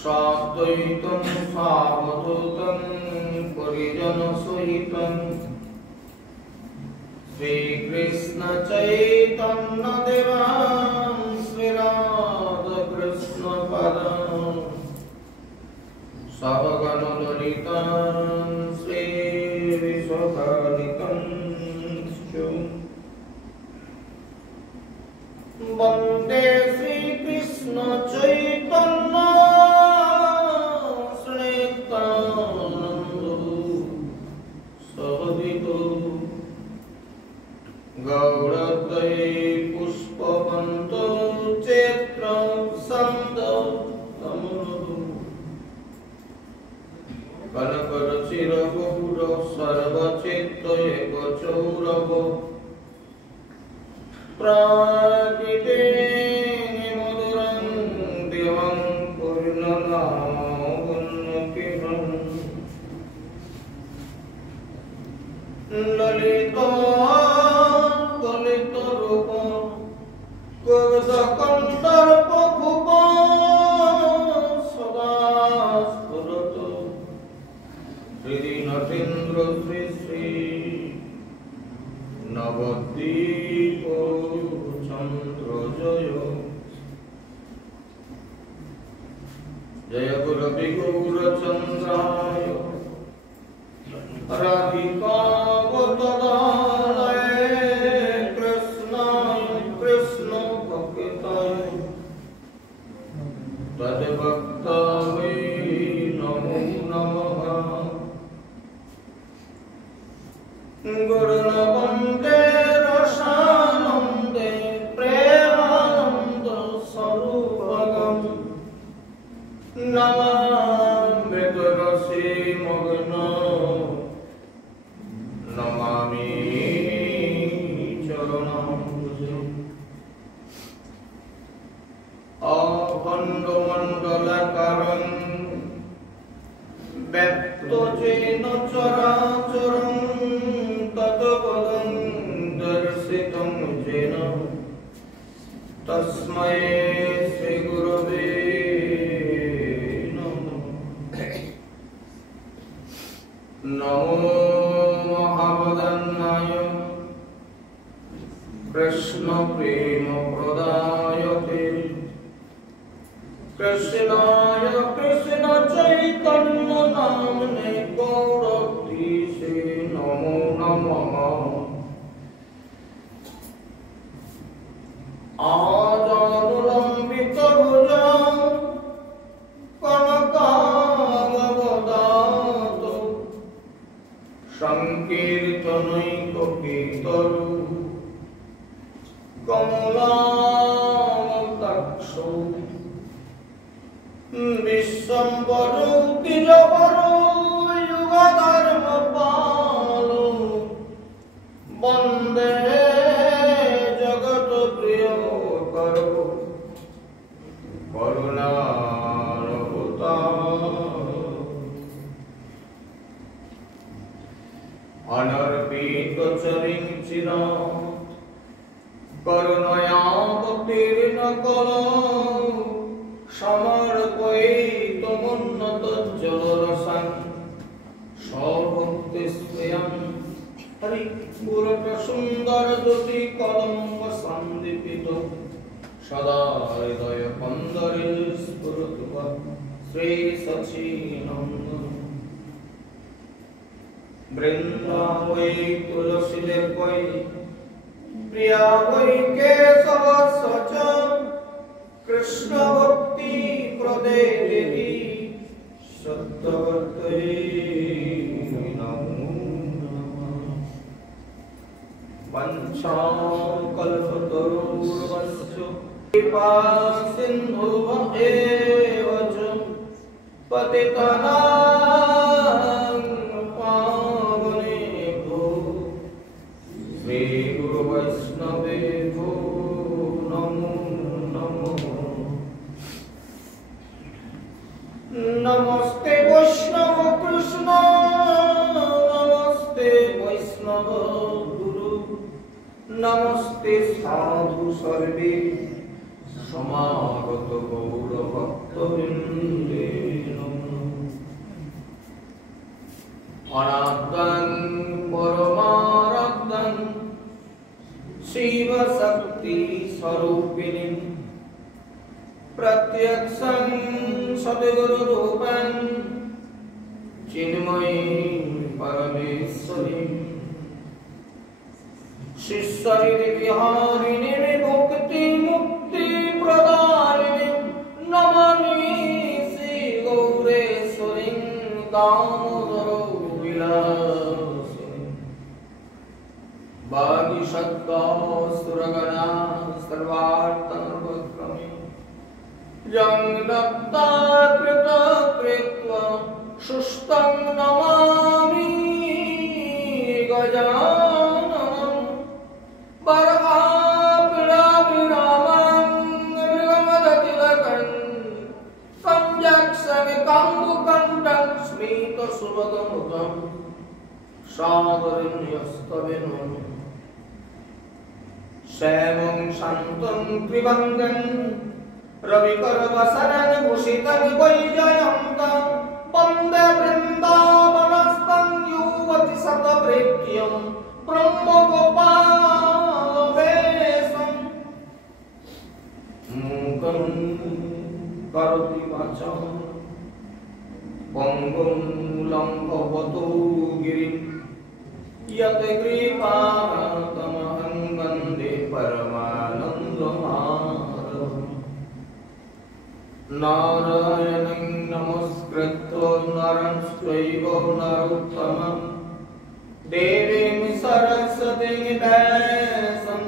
साद्वैतं सावधूतं परिजनसहितं श्रीकृष्ण चैतन्य देवं श्री राधा कृष्ण पदं सवगण ललितं श्री विश्वकालितं वन्दे श्रीकृष्ण चैतन्य गौरदये पुष्पवन्तो चैत्र सन्दतमरुदु कनकरचिरगौर सर्वचित्तैकचौरव प्राकृते मधुरं देवं पूर्णनामगुण्यकिरं ललिता नवद्वीप चंद्र जय गुरु गौरचंद्राय राधिकावतदाय कृष्णाय कृष्ण भक्ताय तद्भक्ताय नमो नमः गुरुन् वन्दे रसानन्दे प्रेमानन्द स्वरूपगं नमामृतरसे मग्नं नमामि चरणाम्बुजम् अखण्डमण्डलाकारं व्यक्तजेन चराचरं तत्पदं दर्शितं येन तस्मै श्रीगुरवे नमो महावदन्नाय कृष्ण प्रेम प्रदायते कृष्णाय कृष्ण चैतन्य नामने गौरधीशे नमो नमः आजानुलम्बित भुजं कनकावदात संकीर्तनैककेतरु कमलाक्षो विश्वम्भरो द्विजवरो युगधर्मपालो वन्दे जगत्प्रियकरो करुणारभूताम् अनर्पितचरिञ्चिरा करुणयावतीर्न कलो समर्पयितुमुन्नतज्जलरसं स्वभक्तिस्वयं हरिपुरप्रसुन्दरज्योति कदम्ब सन्दीपितो सदा हृदयकन्दरे स्फुरतु श्री सच्चिदानन्द वृन्दावै तुलसी वै प्रिया वै केशवस्य च कृष्ण भक्ति प्रदे देवी सत्यवर्तये नमो नमः वंशाकल्पतरुर्वस्य कृपा सिन्धुभ्येव च पतितानां पावनेभ्यो श्रीगुरुवैष्णवेभ्यो नमो नमः नमस्ते वैष्णव कृष्ण नमस्ते वैष्णव गुरु नमस्ते साधु सर्वे समागत गौर भक्तवृंदे प्रत्यक्षं सद्गुरुरूपं चिन्मयी परमेश्वरी शिष्यरिति विहारिणि विमुक्ति मुक्ति प्रदायिनि नमामि श्री गौरेश्वरीं दामोदरो विलासिनि वागीशक्ता सुरगणा सर्वार्थानुपक्रमे यं दत्ता कृतकृत्वा शुष्टं नमामि गजाननं बर्हापीडाभिरामं मृगमदतिलकं संजक्षमिकाम्बुकण्ठं स्मितसुभगमुखं सादरण्यस्तवेनं श्यामं शान्तं त्रिभङ्गं रविकरवसनं भूषितं वैजयन्तं वन्दे वृन्दावनस्थं युवतिशतप्रेक्ष्यं ब्रह्मगोपालवेशं मूकं करोति वाचं पङ्गुं लङ्घयतु गिरिं यत्कृपातमहं वन्दे परमानन्दमाधवम् नारायणं नमस्कृत्य नरं चैव नरोत्तमं देवीं सरस्वतीं व्यासं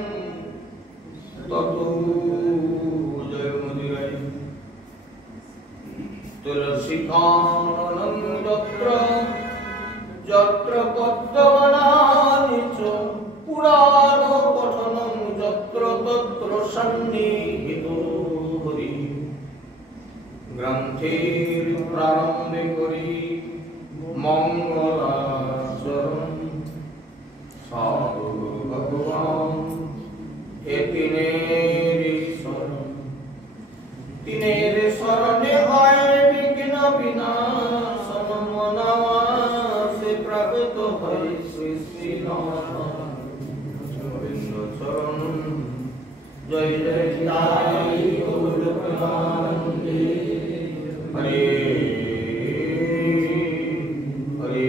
ततो जयमुदीरये तुलसीकाननं यत्र यत्र पद्मवनानि च पुराणपठनं यत्र तत्र सन्निहितो हरिः ग्रंथेर प्रारंभे करी मंगलाचरण साधु भगवान हे तिनेरे शरणे आए विघ्न विनाशन मनावा से प्रगट है श्री श्रीनारायण चरण जय जय ताई गौर प्रेमानंदे हरे हरे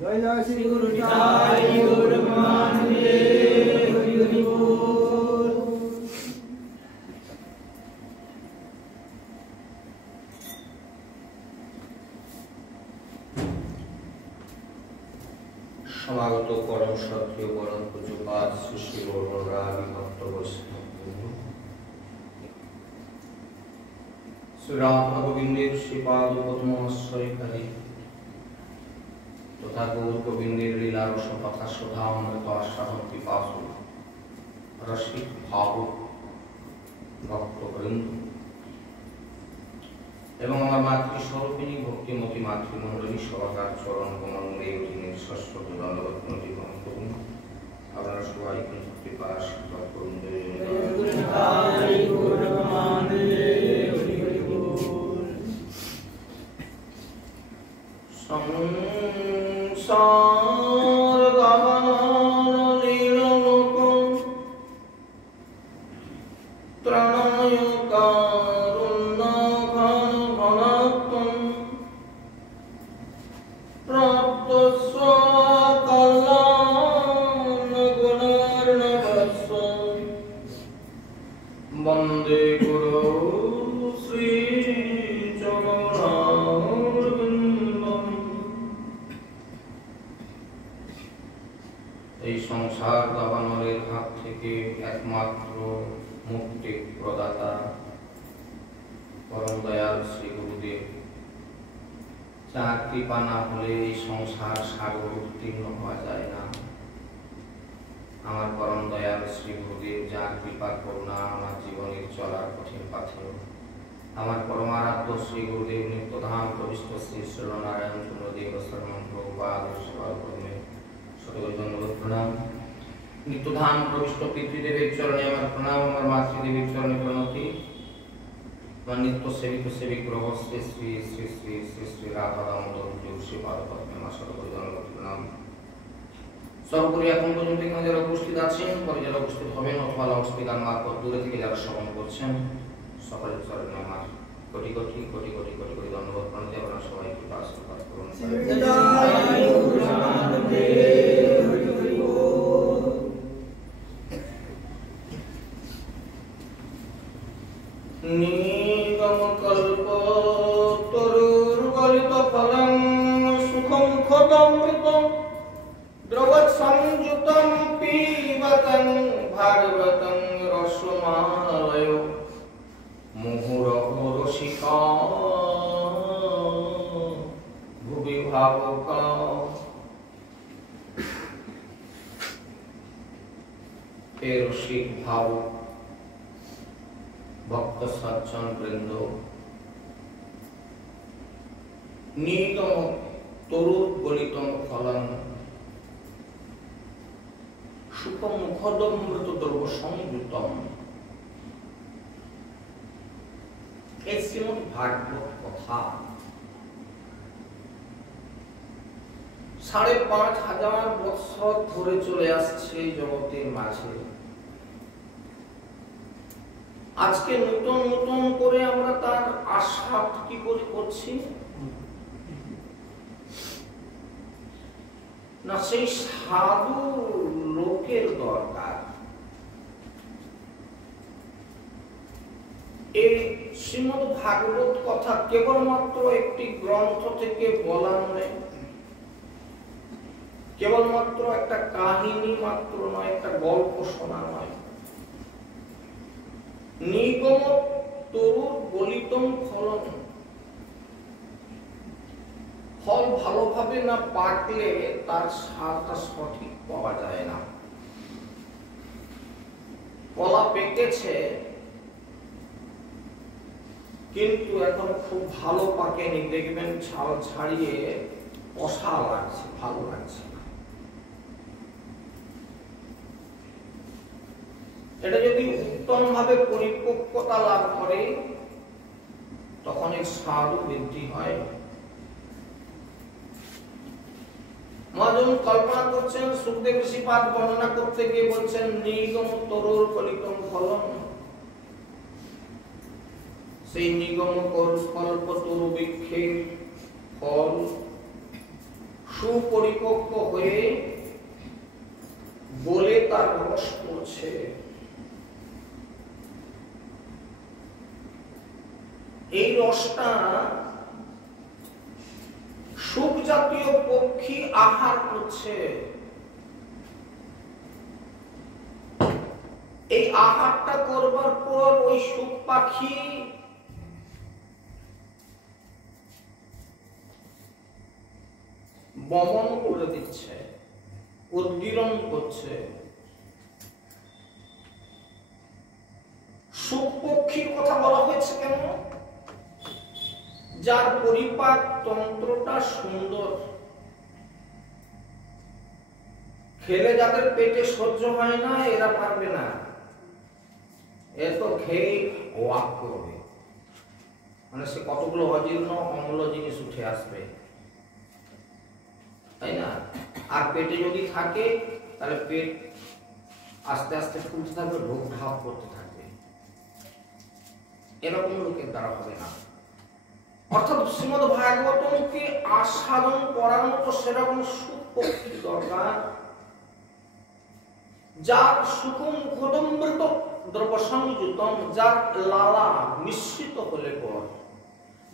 जय जय श्री गुरु निताई गौर प्रेमानंदे हरि हरि बोल। समागत परम सत्य परम पूज्यपाद श्री श्री गौररागी भक्त वैष्णव श्री राधा गोविंदेर श्रीपाद पद्माश्रयकारी तथा गौर गोविंदेर लीला रस कथा सुधा अमृत आस्वादन पिपासु रसिक भावुक भक्तवृंद एवं আমার মাতৃস্বরূপিণী ভক্তিমতী মাতৃমণ্ডলী সবাকার চরণ কমলে অধীনে শাশ্বত দণ্ডবত নদী গ্রহণ করুন। আপনারা সবাই কৃপা আশীর্বাদ করুন। সংসার গমন লীললোক ত্রণয় কারুণ্য ঘন ঘনাত্ম প্রাপ্ত স্বকল্যাণ গুণার্ণবস্য বন্দে গুরু শ্রী জগন্নাথ। এই সংসার দাবানলের হাত থেকে একমাত্র মুক্তি প্রদাতা পরম দয়াল শ্রী গুরুদেব, যার কৃপা না হলে এই সংসার সাগর উত্তীর্ণ হওয়া যায় না। আমার পরম দয়াল শ্রী গুরুদেব যার কৃপা করুণা আমার জীবনের চলার কঠিন পথে আমার পরমারাধ্য শ্রী গুরুদেব নিত্যধাম প্রবিষ্ট শ্রী শ্রীনারায়ণ চন্দ্রদেব শরণম প্রভুপাদ সেবার কর্মে সকল ধন্যবাদ প্রণাম। নিত্যধাম প্রবিষ্ট পিতৃদেবের চরণে আমার প্রণাম, আমার মাতৃদেবীর চরণে প্রণতি। আমার নিত্য সেবিত সেবিক গ্রহ শ্রী শ্রী শ্রী শ্রী শ্রী শ্রী রাধা দামোদর শ্রী পাদপদ্মে আমার সকল ধন্যবাদ প্রণাম। সর্বোপরি এখন পর্যন্ত এখানে যারা উপস্থিত আছেন, পরে যারা উপস্থিত হবেন অথবা লাউডস্পিকার মারফত দূরে থেকে যারা শ্রবণ করছেন, সকলের চরণে আমার কোটি কোটি কোটি কোটি কোটি কোটি ধন্যবাদ প্রণতি। আপনারা সবাই কৃপা আশীর্বাদ করুন। নিগম কল্প তরুর গলিত ফলং সুখং খদমৃতং দ্রবৎ সংযুতং পিবতং ভাগবতং রসমালয় মুহুরহ রসিকা ভুবি ভাবুকা। হে রসিক ভাবুক ভক্ত সজ্জন বৃন্দ, নিতম তরুর গলিতম ফলং সুখম মুখদমৃত দ্রব্য সংযুতম। এই শ্রীমদ্ ভাগবত কথা ৫,৫০০ বৎসর ধরে চলে আসছে জগতের মাঝে। আজকে নতুন নতুন করে আমরা তার আশা কি করে করছি না, সেই সাধু লোকের দরকার। এই শ্রীমদ্ ভাগবত কথা কেবলমাত্র একটি গ্রন্থ থেকে বলা নয়, কেবলমাত্র একটা কাহিনী মাত্র নয়, একটা গল্প শোনা নয়। নিগম তরুর গলিতম ফলন, ফল ভালোভাবে না পাকলে তার স্বাদটা সঠিক পাওয়া যায় না। কলা পেকেছে কিন্তু এখন খুব ভালো পাকেনি, দেখবেন ছাল ছাড়িয়ে কষা লাগছে, ভালো লাগছে না। এটা যদি উত্তম ভাবে পরিপক্কতা লাভ করে তখন এর স্বাদও বৃদ্ধি হয়। মহাজন কল্পনা করছেন, সুখদেব ঋষিপাদ বর্ণনা করতে গিয়ে বলছেন নিগম তরুর কলিতম ফলন। সেই নিগম কল্প তরু বৃক্ষের ফল সুপরিপক্ক হয়ে গলে তার রস পড়ছে। এই রসটা শুক জাতীয় পক্ষী আহার করছে। এই আহারটা করবার পর ওই শুক পাখি বমন করে দিচ্ছে, উদ্গীরণ করছে। শুক পক্ষীর কথা বলা হয়েছে কেন? যার পরিপাক তন্ত্রটা সুন্দর, খেলে যাদের পেটে সহ্য হয় না এরা পারবে না, এত খেয়ে ওয়াক করবে, মানে সে কতগুলো অজীর্ণ অম্ল জিনিস উঠে আসবে, তাই না? আর পেটে যদি থাকে তাহলে পেট আস্তে আস্তে ফুলতে থাকবে, রোগ ঢাক করতে থাকবে। এরকম লোকের দ্বারা হবে না। অর্থাৎ শ্রীমদ্ ভাগবতমকে আস্বাদন করার মতো সেরকম সুপক্ষী দরকার, যার সুকুম খদমৃত দ্রব্য সংযুতম, যার লালা মিশ্রিত হলে পর,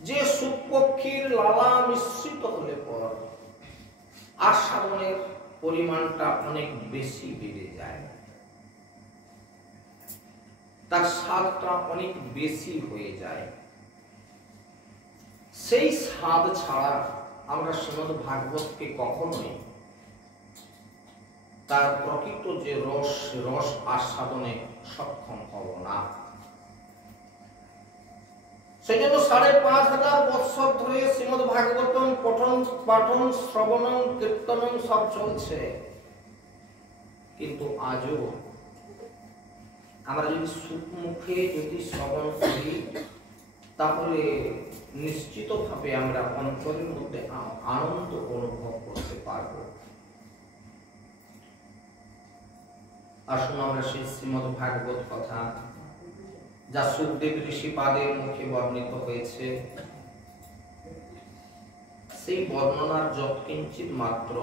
যে সুপক্ষীর লালা মিশ্রিত হলে পর আস্বাদনের পরিমাণটা অনেক বেশি বেড়ে যায়, তার স্বাদটা অনেক বেশি হয়ে যায়। সেই স্বাদ ছাড়া আমরা শ্রীমদ্ ভাগবতকে কখনোই তার প্রকৃত যে রস আস্বাদনে সক্ষম হব না। সেই জন্য ৫,৫০০ বৎসর ধরে শ্রীমদ ভাগবতম পঠন পাঠন শ্রবণম কীর্তনম সব চলছে, কিন্তু আজও আমরা যদি সুখমুখে যদি শ্রবণ করি তাহলে নিশ্চিতভাবে আমরা অন্তরের মধ্যে আনন্দ অনুভব করতে পারব। আসুন আমরা সেই শ্রীমদ ভাগবত কথা যা সুখদেব ঋষিপাদের মুখে বর্ণিত হয়েছে সেই বর্ণনার যৎকিঞ্চিত মাত্র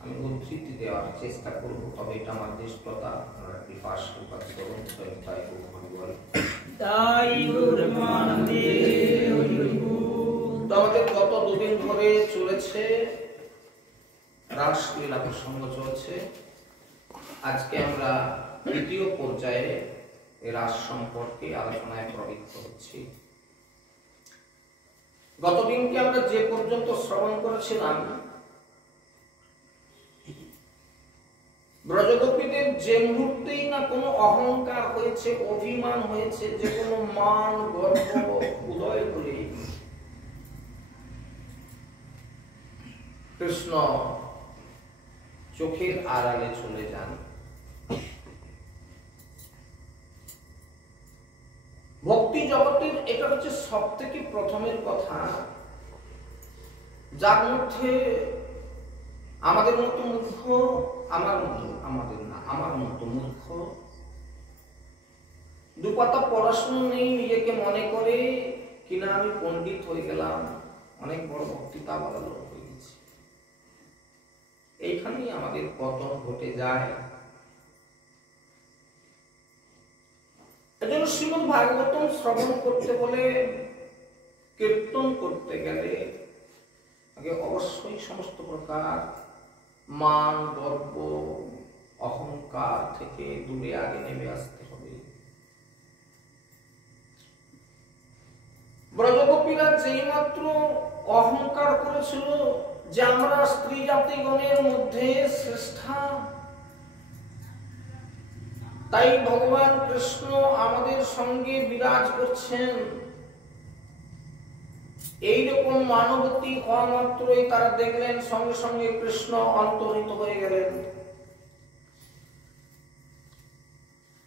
আমি উদ্ধৃতি দেওয়ার চেষ্টা করব, তবে এটা আমার দৃষ্টতা, আপনারা কৃপা আশীর্বাদ করুন। তাই আমাদের গত দুদিন ধরে চলেছে রাসলীলা প্রসঙ্গ চলছে। আজকে আমরা তৃতীয় পর্যায়ে রাস সম্পর্কে আলোচনায় প্রবৃত্ত হচ্ছি। গতদিনকে আমরা যে পর্যন্ত শ্রবণ করেছিলাম, ব্রজগোপীদের যে মুহূর্তেই না কোনো অহংকার হয়েছে, অভিমান হয়েছে, যে কোনো মান গর্ব উদয় হলে কৃষ্ণ চোখের আড়ালে চলে যান। ভক্তি জগতের এটা হচ্ছে সব থেকে প্রথমের কথা, যার মধ্যে আমাদের মতো মূর্খ, আমার মতো মূর্খ, দুপাতা পড়াশোনা নেই, নিজেকে মনে করে কিনা আমি পণ্ডিত হয়ে গেলাম, অনেক বড় বক্তৃতা বলার লোক হয়ে গেছি, এইখানেই আমাদের পতন ঘটে যায়। এজন্য শ্রীমদ ভাগবতম শ্রবণ করতে বলে, কীর্তন করতে গেলে আগে অবশ্যই সমস্ত প্রকার মান গর্ব অহংকার থেকে দূরে আগে নেমে আসতে হবে। ব্রজগোপীরা যেই মাত্র অহংকার করেছিল যে আমরা স্ত্রী জাতিগণের মধ্যে শ্রেষ্ঠা, তাই ভগবান কৃষ্ণ আমাদের সঙ্গে বিরাজ করছেন, এইরকম মানবতী হওয়া মাত্রই তারা দেখলেন সঙ্গে সঙ্গে কৃষ্ণ অন্তর্হিত হয়ে গেলেন।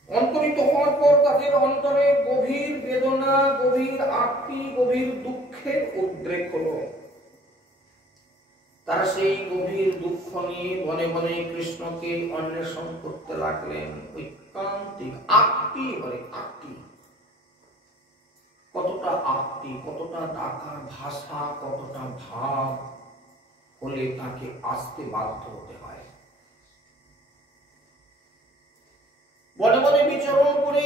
অন্তরিত হওয়ার পর তাদের অন্তরে গভীর বেদনা, গভীর আকুতি, গভীর দুঃখের উদ্রেক হলো। তারা সেই গভীর দুঃখ নিয়ে বনে বনে কৃষ্ণকে অন্বেষণ করতে লাগলেন। ঐকান্তিক আকুতি বলে, আকুতি, কতটা আকুতি, কতটা ডাকার ভাষা, কতটা ভাব হলে তাকে আসতে বাধ্য হতে হয়। বনে বনে বিচরণ করে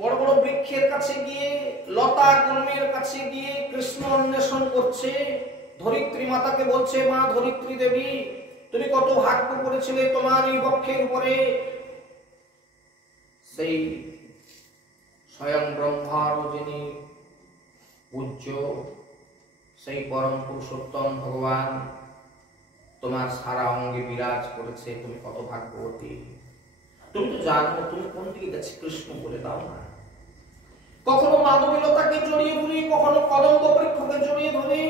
বড় বড় বৃক্ষের কাছে গিয়ে, লতা গুল্মের কাছে গিয়ে কৃষ্ণ অন্বেষণ করছে। ধরিত্রী মাতাকে বলছে, মা ধরিত্রী দেবী, তুমি কত ভাগ্য করেছিলে তোমার এই বক্ষের উপরে সেই স্বয়ং ব্রহ্মার যিনি পূজ্য, সেই পরম পুরুষোত্তম ভগবান তোমার সারা অঙ্গে বিরাজ করেছে, তুমি কত ভাগ্যবতী। তুমি তো জানো তুমি কোন দিকে যাচ্ছে, কৃষ্ণ বলে দাও না। কখনো মাধবীলতাকে জড়িয়ে ধরি, কখনো কদম্ব বৃক্ষকে জড়িয়ে ধরি।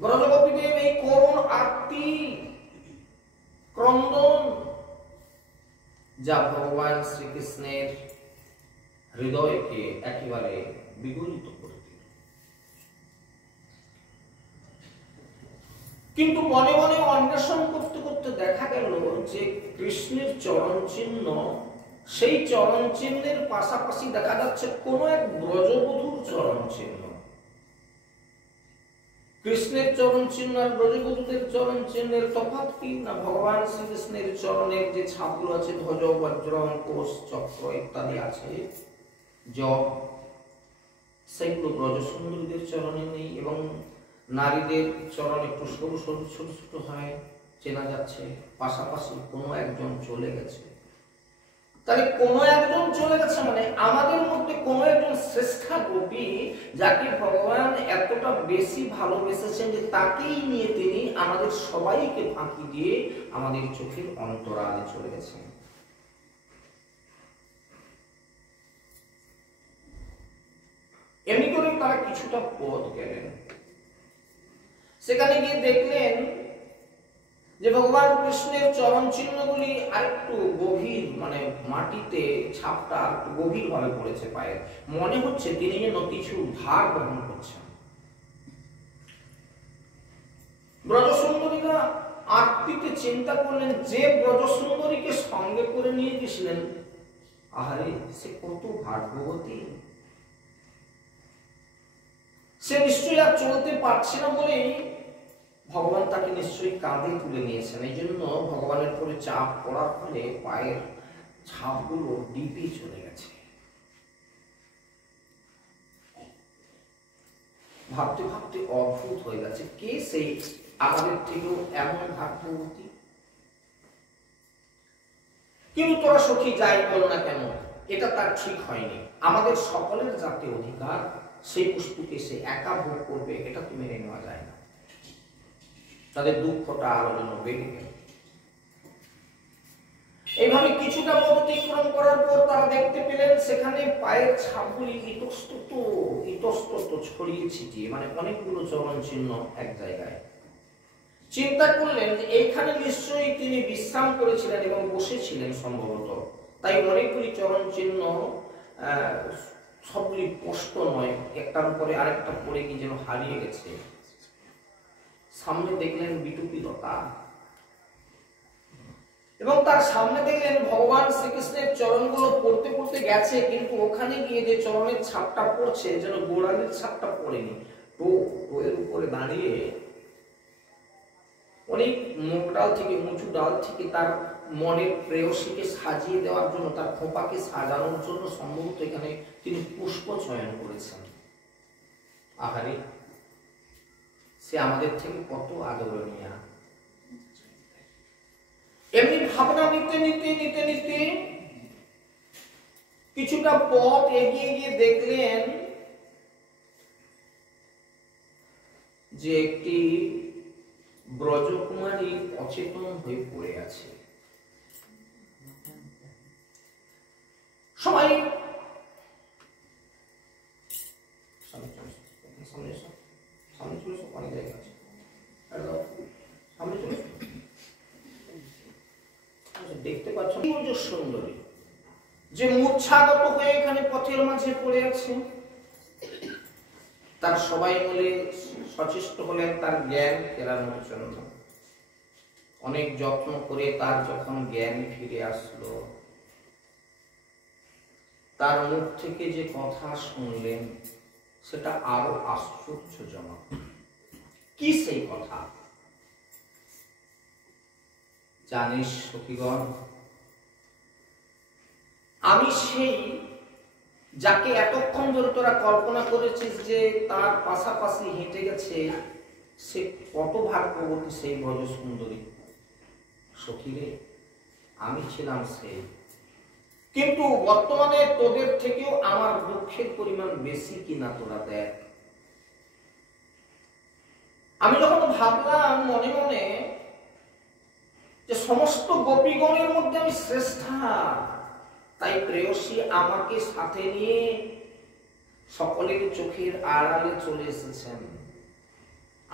ব্রজগোপীদের এই করুণ আরতি ক্রন্দন যা ভগবান শ্রীকৃষ্ণের হৃদয়কে একেবারে বিগলিত করে দিল। কিন্তু মনে মনে অন্বেষণ করতে করতে দেখা গেল যে কৃষ্ণের চরণ চিহ্ন, সেই চরণ চিহ্নের পাশাপাশি দেখা যাচ্ছে কোন এক ব্রজবধূর চরণ চিহ্ন। কৃষ্ণের চরণ চিহ্ন আর ব্রজবধূদের চরণ চিহ্নের তফাৎ কি না, ভগবান শ্রীকৃষ্ণের চরণের যে ছাপগুলো আছে, ধ্বজ বজ্র অঙ্কুশ চক্র ইত্যাদি আছে, জপ, সেগুলো ব্রজ সুন্দরীদের চরণে নেই। এবং নারীদের চরণ একটু সরু সরু ছোট ছোট হয়, চেনা যাচ্ছে, পাশাপাশি কোনো একজন চলে গেছে। তাহলে কোন একজন চলে গেছে মানে আমাদের মধ্যে কোন একজন শ্রেষ্ঠা গোপী যাকে ভগবান এতটা বেশি ভালোবেসেছেন যে তাকেই নিয়ে তিনি আমাদের সবাইকে ফাঁকি দিয়ে আমাদের চোখের অন্তরালে চলে গেছেন। এমনি করে তারা কিছুটা পথ গেলেন, সেখানে গিয়ে দেখলেন যে ভগবান কৃষ্ণের চরণ চিহ্নগুলি আরেকটু গভীর, মানে মাটিতে ছাপটা একটু গভীর ভাবে পড়েছে পায়ে, মনে হচ্ছে তিনি যেন কিছু ভার বহন করছেন। ব্রজসুন্দরীরা আরতিতে চিন্তা করলেন যে ব্রজসুন্দরীকে সঙ্গে করে নিয়ে গেছিলেন, আহারে সে কত ভাগ্যবতী, সে নিশ্চয়ই আর চলতে পারছে না বলেই ভগবান তাকে নিশ্চয়ই কাঁধে তুলে নিয়েছেন। এই জন্য ভগবানের উপরে চাপ পড়ার ফলে পায়ের ছাপগুলো ডিপে চলে গেছে। ভাবতে ভাবতে অদ্ভুত হয়ে গেছে, কে সেই আমাদের থেকেও এমন ভাগ্যবতী। কিন্তু তোরা সখী যাই বল না কেন, এটা তার ঠিক হয়নি। আমাদের সকলের যাতে অধিকার, সেই বস্তুকে সে একা ভোগ করবে, এটা তো মেনে নেওয়া যায় না। তাদের দুঃখটা আরো যেন বেড়ে গেল। এইভাবে কিছুটা পথ অতিক্রম করার পর তারা দেখতে পেলেন সেখানে পায়ের ছাপগুলি ইতস্তত ছড়িয়ে ছিটিয়ে, মানে অনেকগুলো চরণ চিহ্ন এক জায়গায়। চিন্তা করলেন যে এইখানে নিশ্চয়ই তিনি বিশ্রাম করেছিলেন এবং বসেছিলেন সম্ভবত, তাই অনেকগুলি চরণ চিহ্ন, সবগুলি স্পষ্ট নয়, একটার উপরে আরেকটা পড়ে গিয়ে যেন হারিয়ে গেছে। সামনে দেখলেন বিটুপি লতা এবং তার সামনে দেখলেন ভগবান শ্রীকৃষ্ণের চরণগুলো পড়তে পড়তে গেছে, কিন্তু ওখানে গিয়ে যে চরণের ছাপটা পড়ছে যেন গোড়ালির ছাপটা পড়েনি। টোয়ের উপরে দাঁড়িয়ে অনেক মুখ ডাল থেকে, উঁচু ডাল থেকে তার মনের প্রেয়সীকে সাজিয়ে দেওয়ার জন্য, তার খোপাকে সাজানোর জন্য সম্ভবত এখানে তিনি পুষ্প চয়ন করেছেন। আহারে সে আমাদের থেকে কত আদরণীয়। এমনি ভাবনা নিতে নিতে নিতে নিতে কিছুটা পথ এগিয়ে গিয়ে দেখলেন যে একটি ব্রজকুমারী অচেতন হয়ে পড়ে আছে। সবাই সামনে চলে এসো, অনেক জায়গা আছে, সামনে চলে এসো। দেখতে পাচ্ছ সুন্দরী যে মূর্ছাগত হয়ে এখানে পথের মাঝে পড়ে আছে। তার সবাই মিলে সচেষ্ট হলেন তার জ্ঞান ফেরানোর জন্য। অনেক যত্ন করে তার যখন জ্ঞান ফিরে আসলো, তার মুখ থেকে যে কথা শুনলেন সেটা আরো আশ্চর্যজনক। কি সেই কথা জানিস সখীগণ? আমি সেই যাকে এতক্ষণ ধরে তোরা কল্পনা করেছিস যে তার পাশাপাশি হেঁটে গেছে, সে কত ভাগ্যবতী সেই ব্রজ সুন্দরী। সখীরে, আমি ছিলাম সেই, কিন্তু বর্তমানে তোদের থেকেও আমার দুঃখের পরিমাণ বেশি কিনা তোরা দেখ। আমি যখন ভাবলাম মনে মনে যে সমস্ত গোপীগণের মধ্যে আমি শ্রেষ্ঠা, তাই প্রেয়সী আমাকে সাথে নিয়ে সকলের চোখের আড়ালে চলে এসেছেন।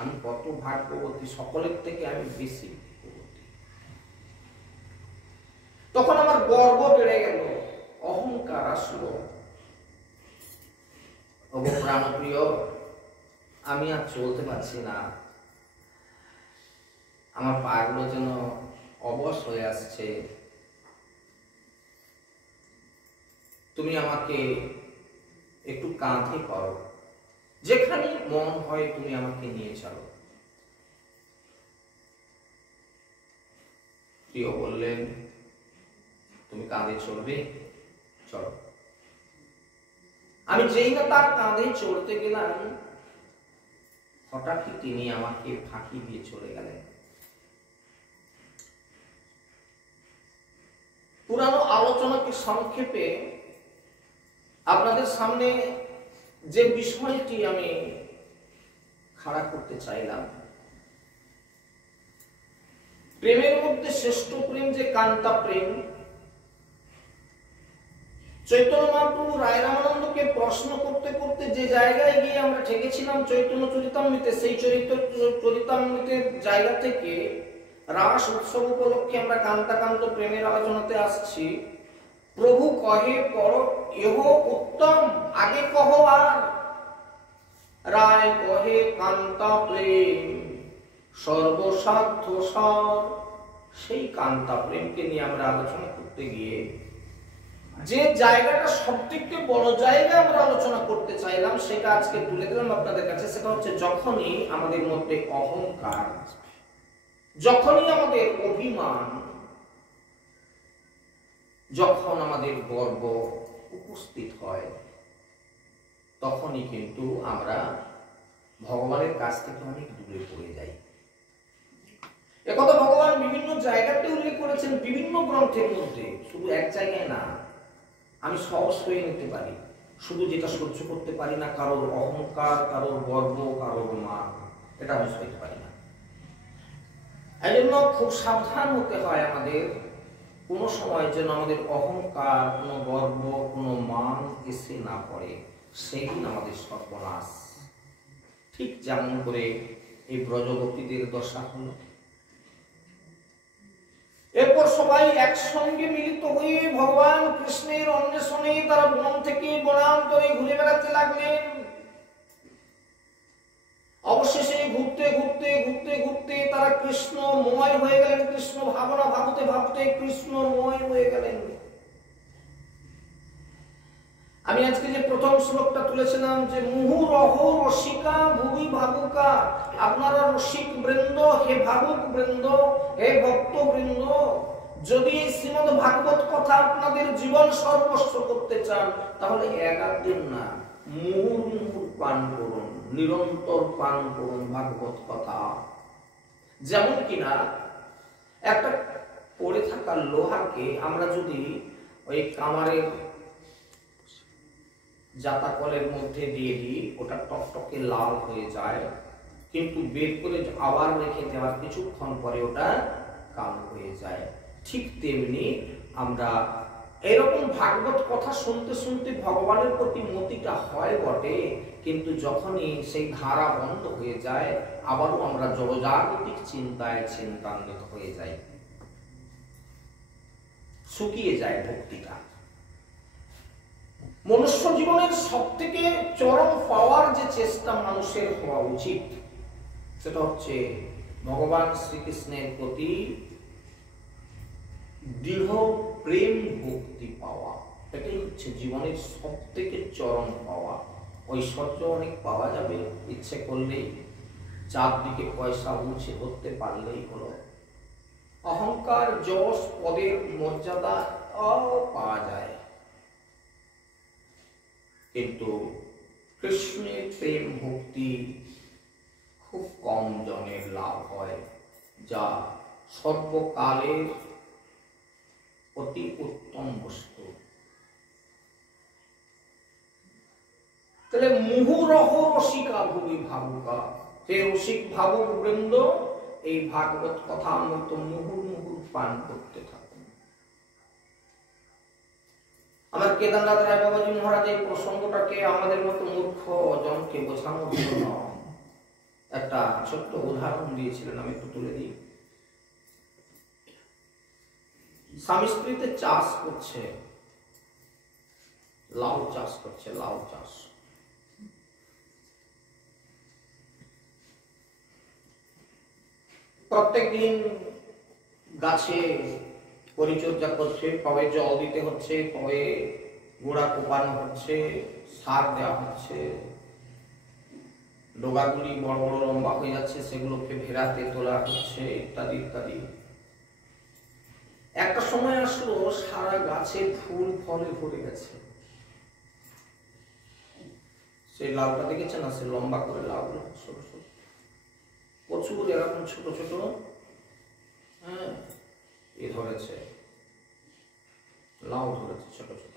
আমি কত ভাগ্যবতী, সকলের থেকে আমি বেশি ভাগ্যবতী। তখন আমার গর্ব বেড়ে গেল, অহংকার আসলো। ওগো প্রাণপ্রিয়, আমি আর চলতে পারছি না, আমার পাগুলো যেন অবশ হয়ে আসছে। তুমি আমাকে একটু কাঁধে করো, যেখানে মন হয় তুমি আমাকে নিয়ে চলো। প্রিয় বললেন, তুমি কাঁধে চলবে, চলো। আমি যেই না তার কাঁধে চড়তে গেলাম, হঠাৎই তিনি আমাকে ফাঁকি দিয়ে চলে গেলেন। পুরানো আলোচনাকে সংক্ষেপে আপনাদের সামনে যে বিষয়টি আমি খাড়া করতে চাইলাম, প্রেমের মধ্যে শ্রেষ্ঠ প্রেম যে কান্তা প্রেম, চৈতন্য মহাপ্রভু রায় রামানন্দকে প্রশ্ন করতে করতে যে জায়গায় গিয়ে আমরা ঠেকেছিলাম চৈতন্য চরিতামৃতে, সেই চরিতামৃতের জায়গা থেকে রাস উৎসব উপলক্ষে আমরা কান্তাকান্ত প্রেমের আলোচনাতে আসছি। প্রভু কহে পর এহ উত্তম, আগে কহ আর, রায় কহে কান্তা প্রেম সর্বসাধ্য সার। সেই কান্তা প্রেমকে নিয়ে আমরা আলোচনা করতে গিয়ে যে জায়গাটা সবথেকে বড় জায়গা আমরা আলোচনা করতে চাইলাম, সেটা আজকে তুলে দিলাম আপনাদের কাছে। সেটা হচ্ছে যখনই আমাদের মধ্যে অহংকার, যখনই আমাদের অভিমান, যখন আমাদের গর্ব উপস্থিত হয়, তখনই কিন্তু আমরা ভগবানের কাছ থেকে অনেক দূরে পড়ে যাই। একথা ভগবান বিভিন্ন জায়গাতে উল্লেখ করেছেন, বিভিন্ন গ্রন্থের মধ্যে, শুধু এক জায়গায় না। আমি সহজ হয়ে নিতে পারি, শুধু যেটা সহ্য করতে পারি না কারোর অহংকার, কারোর গর্ব, কারোর মান, এটা আমি সইতে পারি না। এই জন্য খুব সাবধান হতে হয় আমাদের, কোনো সময় যেন আমাদের অহংকার, কোনো গর্ব, কোনো মান এসে না পড়ে, সেদিন আমাদের সর্বনাশ। ঠিক যেমন করে এই ব্রজগোপীদের দশা হলো। এরপর সবাই একসঙ্গে মিলিত হয়ে ভগবান কৃষ্ণের অন্বেষণে তারা বন থেকে বনান্তরে ঘুরে বেড়াতে লাগলেন। অবশেষে ঘুরতে ঘুরতে ঘুরতে ঘুরতে তারা কৃষ্ণময় হয়ে গেলেন। কৃষ্ণ ভাবনা ভাবতে ভাবতে কৃষ্ণময় হয়ে গেলেন। আমি আজকে যে প্রথম শ্লোকটা তুলেছিলাম যে মুহুরহ রসিকা ভুবি ভাবুকা, আপনারা রসিক বৃন্দ, হে ভাবুক বৃন্দ, হে ভক্ত বৃন্দ, যদি এই শ্রীমদ ভাগবত কথা আপনাদের জীবন সর্বস্ব করতে চান, তাহলে এক দিন না, মুহুর মুহুর পান করুন, নিরন্তর পান করুন ভাগবত কথা। যেমন কিনা একটা পড়ে থাকা লোহাকে আমরা যদি ওই কামারের জাতা কলের মধ্যে দিয়ে দিই, ওটা টকটকে লাল হয়ে যায়, কিন্তু বের করে আবার রেখে দেওয়ার কিছুক্ষণ পরে ওটা কালো হয়ে যায়। ঠিক তেমনি আমরা এরকম ভাগবত কথা শুনতে শুনতে ভগবানের প্রতি মতিটা হয় বটে, কিন্তু যখনই সেই ধারা বন্ধ হয়ে যায়, আবারও আমরা জগজাগতিক চিন্তায় চিন্তান্বিত হয়ে যাই, শুকিয়ে যায় ভক্তিটা। মনুষ্য জীবনের সব থেকে চরম পাওয়ার যে চেষ্টা মানুষের হওয়া উচিত, সেটা হচ্ছে ভগবান শ্রীকৃষ্ণের প্রতি দৃঢ় প্রেম ভক্তি পাওয়া। এটাই হচ্ছে জীবনের সব থেকে চরম পাওয়া। ঐশ্বর্য অনেক পাওয়া যাবে ইচ্ছে করলেই, চারদিকে পয়সা উঁচে করতে পারলেই হলো, অহংকার, যশ, পদের মর্যাদা পাওয়া যায়, কিন্তু কৃষ্ণের প্রেম ভক্তি খুব কম জনের লাভ হয়, যা সর্বকালের অতি উত্তম বস্তু। তাহলে মুহুরহ রসিকা ভুবি ভাবুকা, হে রসিক ভাবুক বৃন্দ, এই ভাগবত কথা মতো মুহুর মুহুর পান করতে থাকুন। আমার কেদারনাথ রায় বাবাজি মহারাজ এই প্রসঙ্গটাকে আমাদের মতো মূর্খ জনকে বোঝানোর জন্য একটা ছোট্ট উদাহরণ দিয়েছিলেন, আমি একটু তুলে দিই। স্বামী স্ত্রীতে চাষ করছে, লাউ চাষ করছে, লাউ চাষ। প্রত্যেকদিন গাছে পরিচর্যা করছে, কবে জল দিতে হচ্ছে, কবে গোড়া কোপানো হচ্ছে, সার দেওয়া হচ্ছে, ডোগাগুলি বড় বড় লম্বা হয়ে যাচ্ছে, সেগুলোকে ভেড়াতে তোলা হচ্ছে, ইত্যাদি ইত্যাদি। একটা সময় আসলো সারা গাছে ফুল ফলে ভরে গেছে। সেই লাউটা দেখেছে না, সে লম্বা করে লাউগুলো ছোট ছোট, প্রচুর এরকম ছোট ছোট এ ধরেছে। লাউ ধরেছে ছোট ছোট।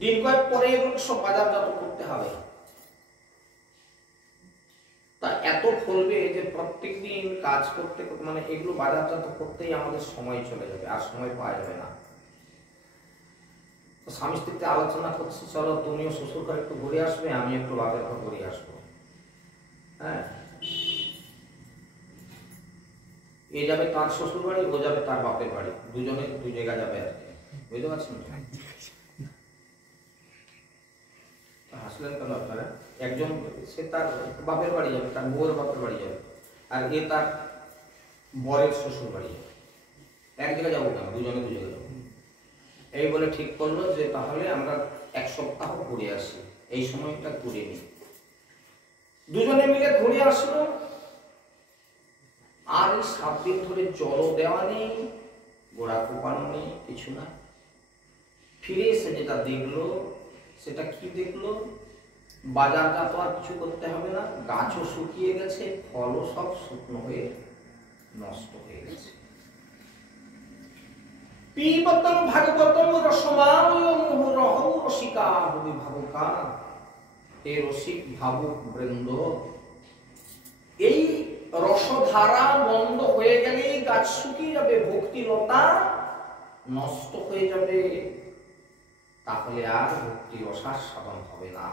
দিন কয়েক পরে এগুলো সব বাজারজাত করতে হবে। তা এত ফলবে যে প্রত্যেক দিন কাজ করতে মানে এগুলো বাজারজাত করতেই আমাদের সময় চলে যাবে, আর সময় পাওয়া যাবে না। স্বামী স্ত্রীতে আলোচনা করছি, চলো তুমিও শ্বশুর ঘরে একটু ঘুরে আসবে, আমি একটু বাপের ঘর ঘুরে আসবো। হ্যাঁ, এ যাবে তার শ্বশুর বাড়ি, ও যাবে তার বাপের বাড়ি, দুজনে দুই জায়গা যাবে আর কি। বুঝতে পারছেন? হাসলেন কেন আপনারা? একজন সে তার বাপের বাড়ি যাবে, তার বউয়ের বাপের বাড়ি যাবে, আর এ তার বরের শ্বশুর বাড়ি যাবে। এক জায়গায় যাবো না, দুজনে দু জায়গায় যাবো। এই বলে ঠিক করলো যে তাহলে আমরা এক সপ্তাহ ঘুরে আসি, এই সময়টা ঘুরে নিই। দুজনে মিলে ঘুরে আসলো, আর এই 7 দিন ধরে জলও দেওয়া নেই, গোড়া কোপানো নেই, কিছু না। ফিরে এসে যেটা দেখলো, সেটা কি দেখলো? বাজারজাত আর কিছু করতে হবে না, গাছও শুকিয়ে গেছে, ফলও সব শুকনো হয়ে নষ্ট হয়ে গেছে। পিবতং ভাগবতং রসমালয় মুহুরহু রসিকা ভুবি ভাবুকা। হে রসিক ভাবুক বৃন্দ, এই রসধারা বন্ধ হয়ে গেলেই গাছ শুকিয়ে যাবে, ভক্তিলতা নষ্ট হয়ে যাবে, তাহলে আর ভক্তি রসার সাধন হবে না।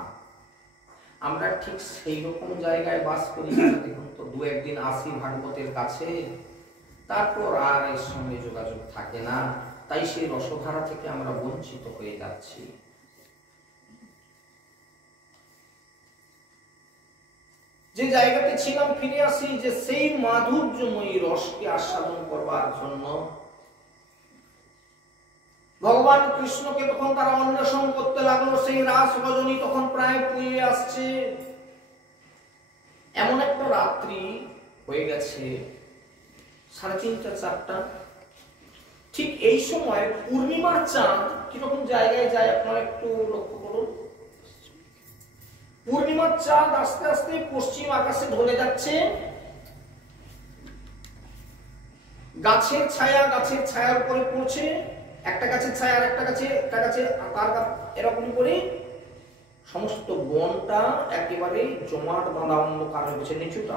আমরা ঠিক সেই রকম জায়গায় বাস করি। দেখুন তো, 2-1 দিন আসি ভাগবতের কাছে, তারপর আর এর সঙ্গে যোগাযোগ থাকে না, তাই সেই রসধারা থেকে আমরা বঞ্চিত হয়ে যাচ্ছি। যে জায়গাতে ছিলাম ফিরে আসি, যে সেই মাধুর্যময়ী রসকে আস্বাদন করবার জন্য ভগবান কৃষ্ণকে তখন তারা অন্বেষণ করতে লাগলো। সেই রাস রজনী তখন প্রায় পুড়িয়ে আসছে। এমন একটা রাত্রি হয়ে গেছে 3:30-4টা। ঠিক এই সময় পূর্ণিমার চাঁদ কিরকম জায়গায় যায় আপনারা একটু লক্ষ্য করুন। পূর্ণিমার চাঁদ আস্তে আস্তে পশ্চিম আকাশে ঢলে যাচ্ছে। গাছের ছায়া গাছের ছায়ার উপরে পড়ছে, একটা গাছের ছায়া আর একটা গাছে তার এরকম করে সমস্ত বনটা একেবারে জমাট বাঁধা অন্ধকার হয়ে গেছে। নিচুটা,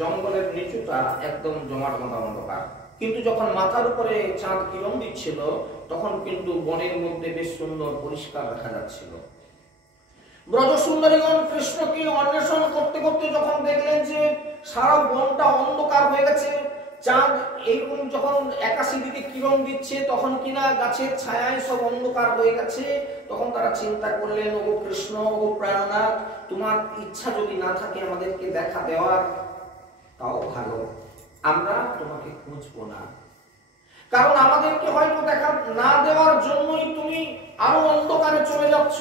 জঙ্গলের নিচুটা একদম জমাট বাঁধা অন্ধকার। কিন্তু যখন মাথার উপরে চাঁদ কিরণ দিচ্ছিল, তখন কিন্তু বনের মধ্যে বেশ সুন্দর পরিষ্কার দেখা যাচ্ছিল। ব্রজ সুন্দরীগণ কৃষ্ণকে অন্বেষণ করতে করতে যখন দেখলেন যে সারা বনটা অন্ধকার হয়ে গেছে, চাঁদ এইরকম যখন 81 দিকে কিরণ দিচ্ছে, তখন কিনা গাছের ছায়ায় সব অন্ধকার হয়ে গেছে, তখন তারা চিন্তা করলেন, ও কৃষ্ণ, ও প্রাণনাথ, তোমার ইচ্ছা যদি না থাকে আমাদেরকে দেখা দেওয়ার, তাও ভালো, আমরা তোমাকে খুঁজবো না। কারণ আমাদেরকে হয়তো দেখা না দেওয়ার জন্যই তুমি আরো অন্ধকারে চলে যাচ্ছ।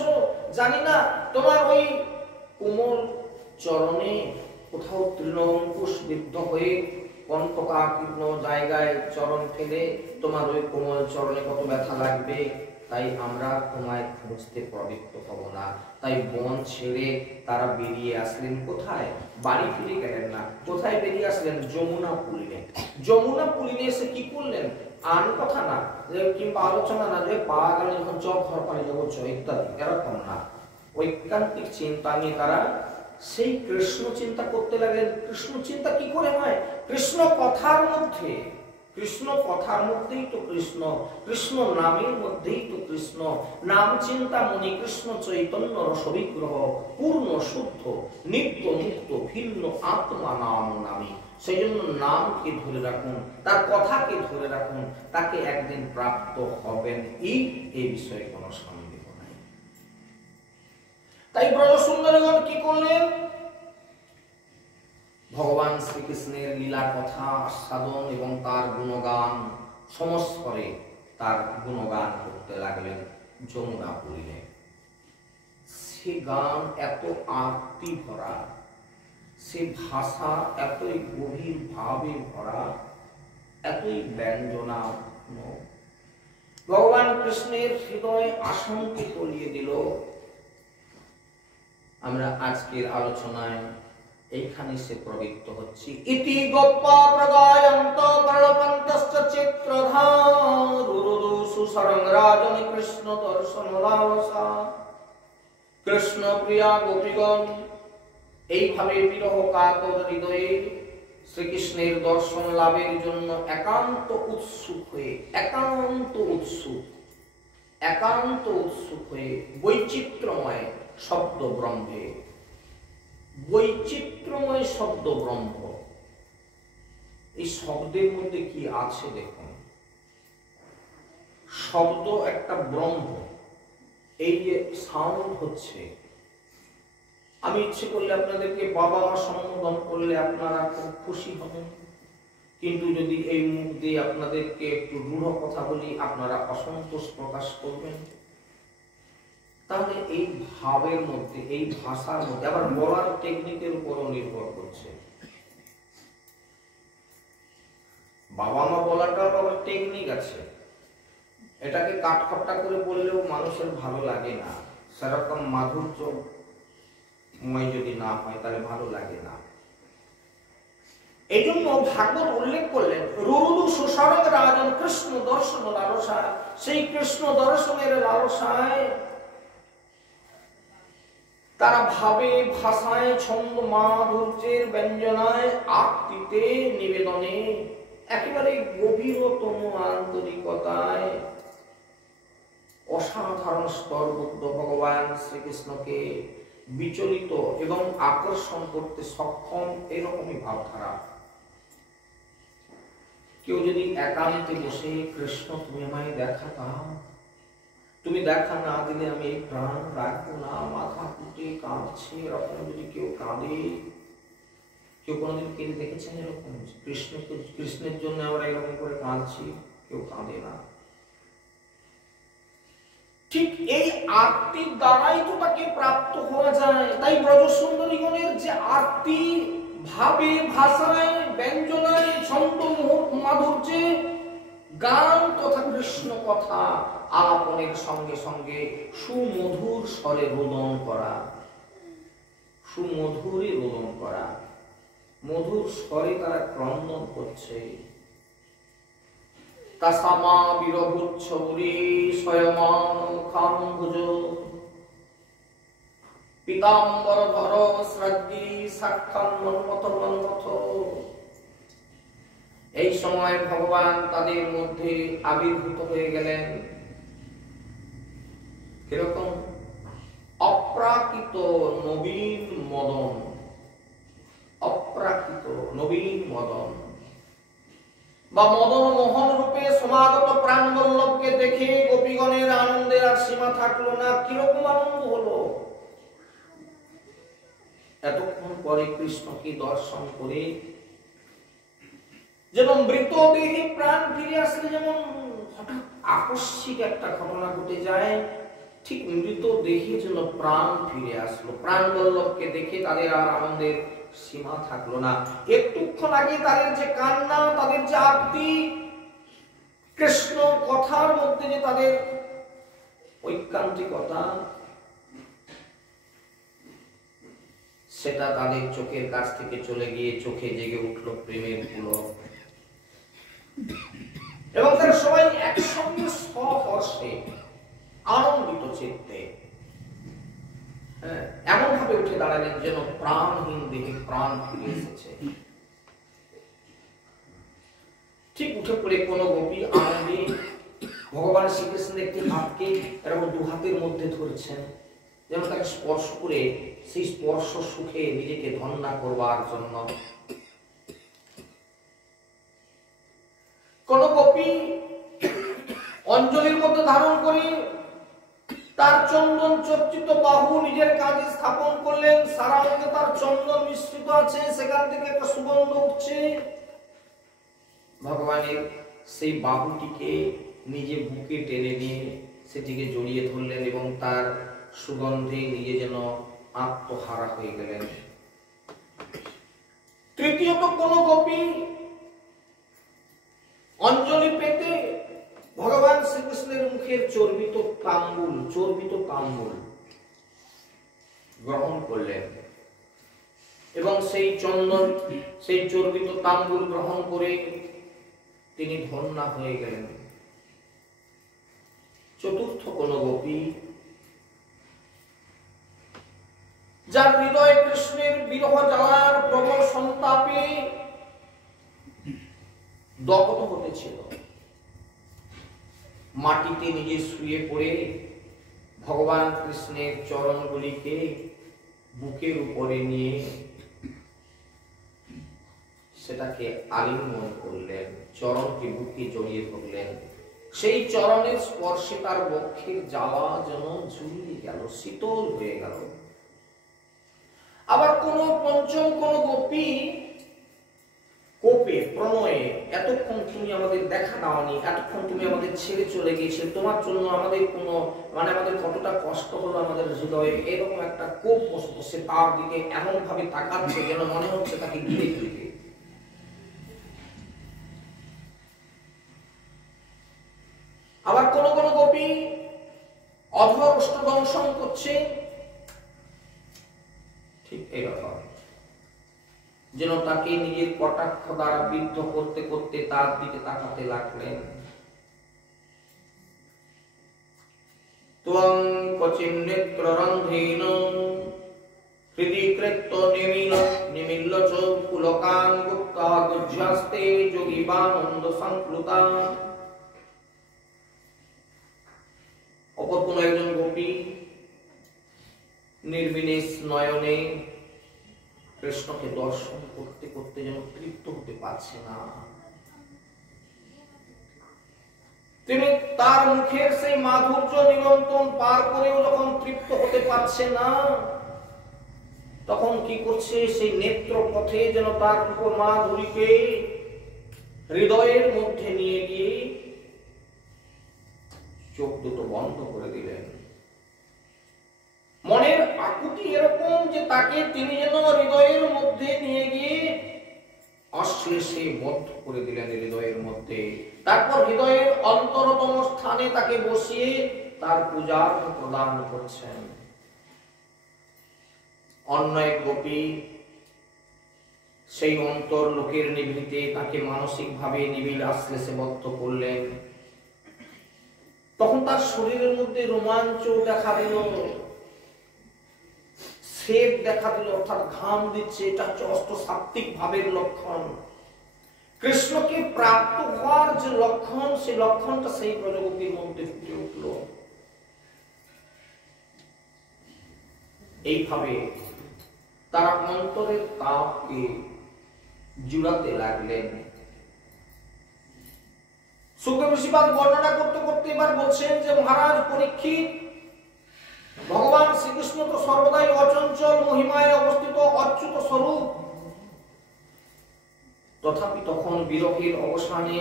জানি না তোমার ওই কোমল চরণে কোথাও তৃণঅঙ্কুশ বিদ্ধ হয়ে কণ্টকাকীর্ণ জায়গায় চরণ ফেলে তোমার ওই কোমল চরণে কত ব্যথা লাগবে, তাই আমরা তোমায় খুঁজতে প্রবৃত্ত হব না। তাই বন ছেড়ে তারা বেরিয়ে আসলেন কোথায়? বাড়ি ফিরে গেলেন না, কোথায় বেরিয়ে আসলেন? যমুনা পুলিনে। যমুনা পুলিনে এসে কি করলেন? আন কথা না, যে কিংবা আলোচনা না, যে পাওয়া গেল যখন চক ঘর পানি জগৎ ইত্যাদি, এরকম না। ঐকান্তিক চিন্তা নিয়ে তারা সেই কৃষ্ণ চিন্তা করতে লাগলেন। কৃষ্ণ চিন্তা কি করে হয়? কৃষ্ণ কথার মধ্যে, কৃষ্ণ কথার মধ্যেই তো কৃষ্ণ, কৃষ্ণ নামের মধ্যেই তো কৃষ্ণ। নাম চিন্তা মনি কৃষ্ণ চৈতন্য রসবিগ্রহ, পূর্ণ শুদ্ধ নিত্য মুক্ত ভিন্ন আত্মা নাম নামী। সেই জন্য নামকে ধরে রাখুন, তার কথাকে ধরে রাখুন, তাকে একদিন প্রাপ্ত হবেন, এই বিষয়ে কোনো সন্দেহ নাই। তাই ব্রজ সুন্দরীগণ কি করলেন? ভগবান শ্রীকৃষ্ণের লীলা কথা আস্বাদন এবং তার গুণগান সমস্বরে তার গুণগান করতে লাগলেন যমুনা পুলিনে। সে গান এত আরতি ভরা, সে ভাষা এতই গভীর ভাবে ভরা, এতই ব্যঞ্জনা, ভগবান কৃষ্ণের হৃদয় আশঙ্কে তলিয়ে দিল। আমরা আজকের আলোচনায় এইখানে সে প্রবৃত্ত হচ্ছে। ইতি গোপ্পা প্রগায়ন্ত বলপন্তশ্চ চিত্রধারুরুদু সুসরং রাজন কৃষ্ণ দর্শন লালসা। কৃষ্ণ প্রিয়া গোপীগণ এইভাবে বিরহ কাতর হৃদয়ে শ্রীকৃষ্ণের দর্শন লাভের জন্য একান্ত উৎসুক হয়ে বৈচিত্র্যময় শব্দ ব্রহ্মে, বৈচিত্র্যময় শব্দ ব্রহ্ম, এই শব্দের মধ্যে কি আছে দেখুন। শব্দ একটা ব্রহ্ম, এই যে সাউন্ড হচ্ছে, আমি ইচ্ছে করলে আপনাদেরকে বাবা মা সম্বোধন করলে আপনারা খুব খুশি হবেন, কিন্তু যদি এই মুখ দিয়ে আপনাদেরকে একটু রূঢ় কথা বলি আপনারা অসন্তোষ প্রকাশ করবেন। তাহলে এই ভাবের মধ্যে, এই ভাষার মধ্যে আবার বলার টেকনিকের উপরও নির্ভর করছে। বাবা মা বলাটাও আবার টেকনিক আছে, এটাকে কাটখপটা করে বললেও মানুষের ভালো লাগে না, সেরকম মাধুর্যময় যদি না হয় তাহলে ভালো লাগে না। এই জন্য ভাগবত উল্লেখ করলেন রুরুদু সুসরং রাজন কৃষ্ণ দর্শন লালসা। সেই কৃষ্ণ দর্শনের লালসায় তারা ভাবে, ভাষায়, ছন্দ, মাধুর্যের ব্যঞ্জনায়, আরতিতে, নিবেদনে একেবারে গভীরতম আন্তরিকতায় অসাধারণ স্তরবদ্ধ ভগবান শ্রীকৃষ্ণকে বিচলিত এবং আকর্ষণ করতে সক্ষম, এরকমই ভাবধারা। কেউ যদি একান্তে বসে কৃষ্ণ তুমি আমায় দেখা দাও, তুমি দেখা না দিলে আমি এই প্রাণ রাখবো না, মাথা ফুটে কাঁদছে, এরকম যদি কেউ কাঁদে, কেউ কোনোদিন কেঁদে দেখেছেন এরকম? কৃষ্ণের জন্য আমরা এরকম করে কাঁদছি, কেউ কাঁদে না। ঠিক এই আরতির দ্বারাই তো তাকে প্রাপ্ত হওয়া যায়। তাই ব্রজসুন্দরীগণের যে আরতি ভাবে, ভাষায়, ব্যঞ্জনায়, ছন্দ, মাধুর্যে, গান তথা কৃষ্ণ কথা আলাপনের সঙ্গে সঙ্গে সুমধুর স্বরে রোদন করা, সুমধুরে রোদন করা, মধুর স্বরে তারা ক্রন্দন করছে। তাসামা বিরভুচ্ছরি স্বয়মান খাম্ভুজ পীতাম্বর ধর শ্রাদ্দি সাক্ষাৎ মন্মথ মন্মথ। এই সময় ভগবান তাদের মধ্যে আবির্ভূত হয়ে গেলেন। কিরকম? অপ্রাকৃত নবীন মদন, অপ্রাকৃত নবীন মদন বা মদন মোহন রূপে সমাগত প্রাণবল্লভকে দেখে গোপীগণের আনন্দের আর সীমা থাকলো না। কিরকম আনন্দ হলো! এতক্ষণ পরে কৃষ্ণকে দর্শন করে যেন মৃত দেহে প্রাণ ফিরে আসলে যেমন হঠাৎ আকস্মিক একটা ঘটনা ঘটে যায়, ঠিক মৃত দেহে যেন প্রাণ ফিরে আসলো। প্রাণবল্লভকে দেখে তাদের আর আনন্দের সীমা থাকলো না। একটুক্ষণ আগে তাদের যে কান্না, তাদের যে আরতি, কৃষ্ণ কথার মধ্যে যে তাদের ঐকান্তিকতা, সেটা তাদের চোখের কাছ থেকে চলে গিয়ে চোখে জেগে উঠলো প্রেমের পুলক, এবং তারা সবাই একসঙ্গে সহর্ষে আনন্দিত চিত্তে এমন ভাবে উঠে দাঁড়ালেন যেন প্রাণহীন দেহে প্রাণ ফিরে এসেছে। ঠিক উঠে পড়ে কোন গোপী আনন্দে ভগবান শ্রীকৃষ্ণের একটি হাতকে এরকম দু হাতের মধ্যে ধরছেন, যেন তাকে স্পর্শ করে সেই স্পর্শ সুখে নিজেকে ধন্যা করবার জন্য। কোন গোপী অঞ্জলির মধ্যে ধারণ করে তার চন্দন চর্চিত বাহু নিজের কাজে স্থাপন করলেন। সারা অঙ্গে তার চন্দন মিশ্রিত আছে, সেখান থেকে একটা সুগন্ধ উঠছে। ভগবানের সেই বাহুটিকে নিজে বুকে টেনে নিয়ে সেটিকে জড়িয়ে ধরলেন এবং তার সুগন্ধে নিজে যেন আত্মহারা হয়ে গেলেন। তৃতীয়ত কোন গোপী অঞ্জলি পেতে ভগবান শ্রীকৃষ্ণের মুখের চর্বিত তাম্বুল গ্রহণ করলেন এবং সেই চন্দন, সেই চর্বিত তাম্বুল গ্রহণ করে তিনি ধন্যা হয়ে গেলেন। চতুর্থ কোন গোপী, যার হৃদয়ে কৃষ্ণের বিরহ জ্বালার প্রবল সন্তাপে দগ্ধ হতেছিল, মাটিতে নিজে শুয়ে পড়ে ভগবান কৃষ্ণের চরণগুলিকে বুকের উপরে নিয়ে সেটাকে আলিঙ্গন করলেন, চরণকে বুকে জড়িয়ে ধরলেন। সেই চরণের স্পর্শে তার বক্ষের জ্বালা যেন ঝুলিয়ে গেল, শীতল হয়ে গেল। আবার কোন পঞ্চম কোন গোপী কোপে প্রণয়ে, এতক্ষণ তুমি আমাদের দেখা দাওনি, এতক্ষণ তুমি আমাদের ছেড়ে চলে গিয়েছিলে, তোমার জন্য আমাদের কোনো আমাদের কতটা কষ্ট হলো আমাদের হৃদয়ে, এরকম একটা কোপ বসে তার দিকে এমন ভাবে তাকাচ্ছে যেন মনে হচ্ছে তাকে ঘিরে ফিরে। আবার কোন কোন গোপী অধর অষ্টদংশন করছে, ঠিক এরকম যেন তাকে নিজের কটাক্ষ দ্বারা বিদ্ধ করতে করতে তার দিকে তাকাতে লাগলেন। ত্বং ক্বচিন নেত্ররন্ধ্রেণ হৃদি কৃত্য নিমিল্য চ পুলকাং গুপ্তা গুহ্যাস্তে যোগীবানন্দ সংপ্লুতা। অপর কোন একজন গোপী নির্বিনেশ নয়নে কৃষ্ণকে দর্শন করতে করতে যেন তৃপ্ত হতে পারছে না। তিনি তার মুখের সেই মাধুর্য নিরন্তন পার করেও যখন তৃপ্ত হতে পারছে না, তখন কি করছে, সেই নেত্র পথে যেন তার মাধুরীকে হৃদয়ের মধ্যে নিয়ে গিয়ে চোখ দুটো বন্ধ করে দিলেন। মনের আকুতি এরকম যে তাকে তিনি যেন হৃদয়ের মধ্যে নিয়ে গিয়ে অশ্লেষে বদ্ধ করে দিলেন হৃদয়ের মধ্যে। তারপর হৃদয়ের অন্তরতম স্থানে তাকে বসিয়ে তার পূজা প্রদান করছেন। অন্য এক গোপী সেই অন্তর লোকের নিভৃতে তাকে মানসিক ভাবে নিবিড় আশ্লেষে বদ্ধ করলেন। তখন তার শরীরের মধ্যে রোমাঞ্চ দেখা দিল, সেব দেখা দিল, অর্থাৎ ঘাম দিচ্ছে। এটা হচ্ছে অষ্টসাত্ত্বিক ভাবের লক্ষণ। কৃষ্ণকে প্রাপ্ত হওয়ার যে লক্ষণ, সেই লক্ষণটা সেই ব্রজগোপীর মধ্যে ফুটে উঠল। এইভাবে তারা অন্তরের তাপকে জুড়াতে লাগলেন। সুখদেব ঋষিপাদ বর্ণনা করতে করতে এবার বলছেন যে মহারাজ পরীক্ষিত, ভগবান শ্রীকৃষ্ণ তো সর্বদাই অচঞ্চল মহিমায় অবস্থিত অচ্যুত স্বরূপ। তথাপি তখন বিরহের অবসানে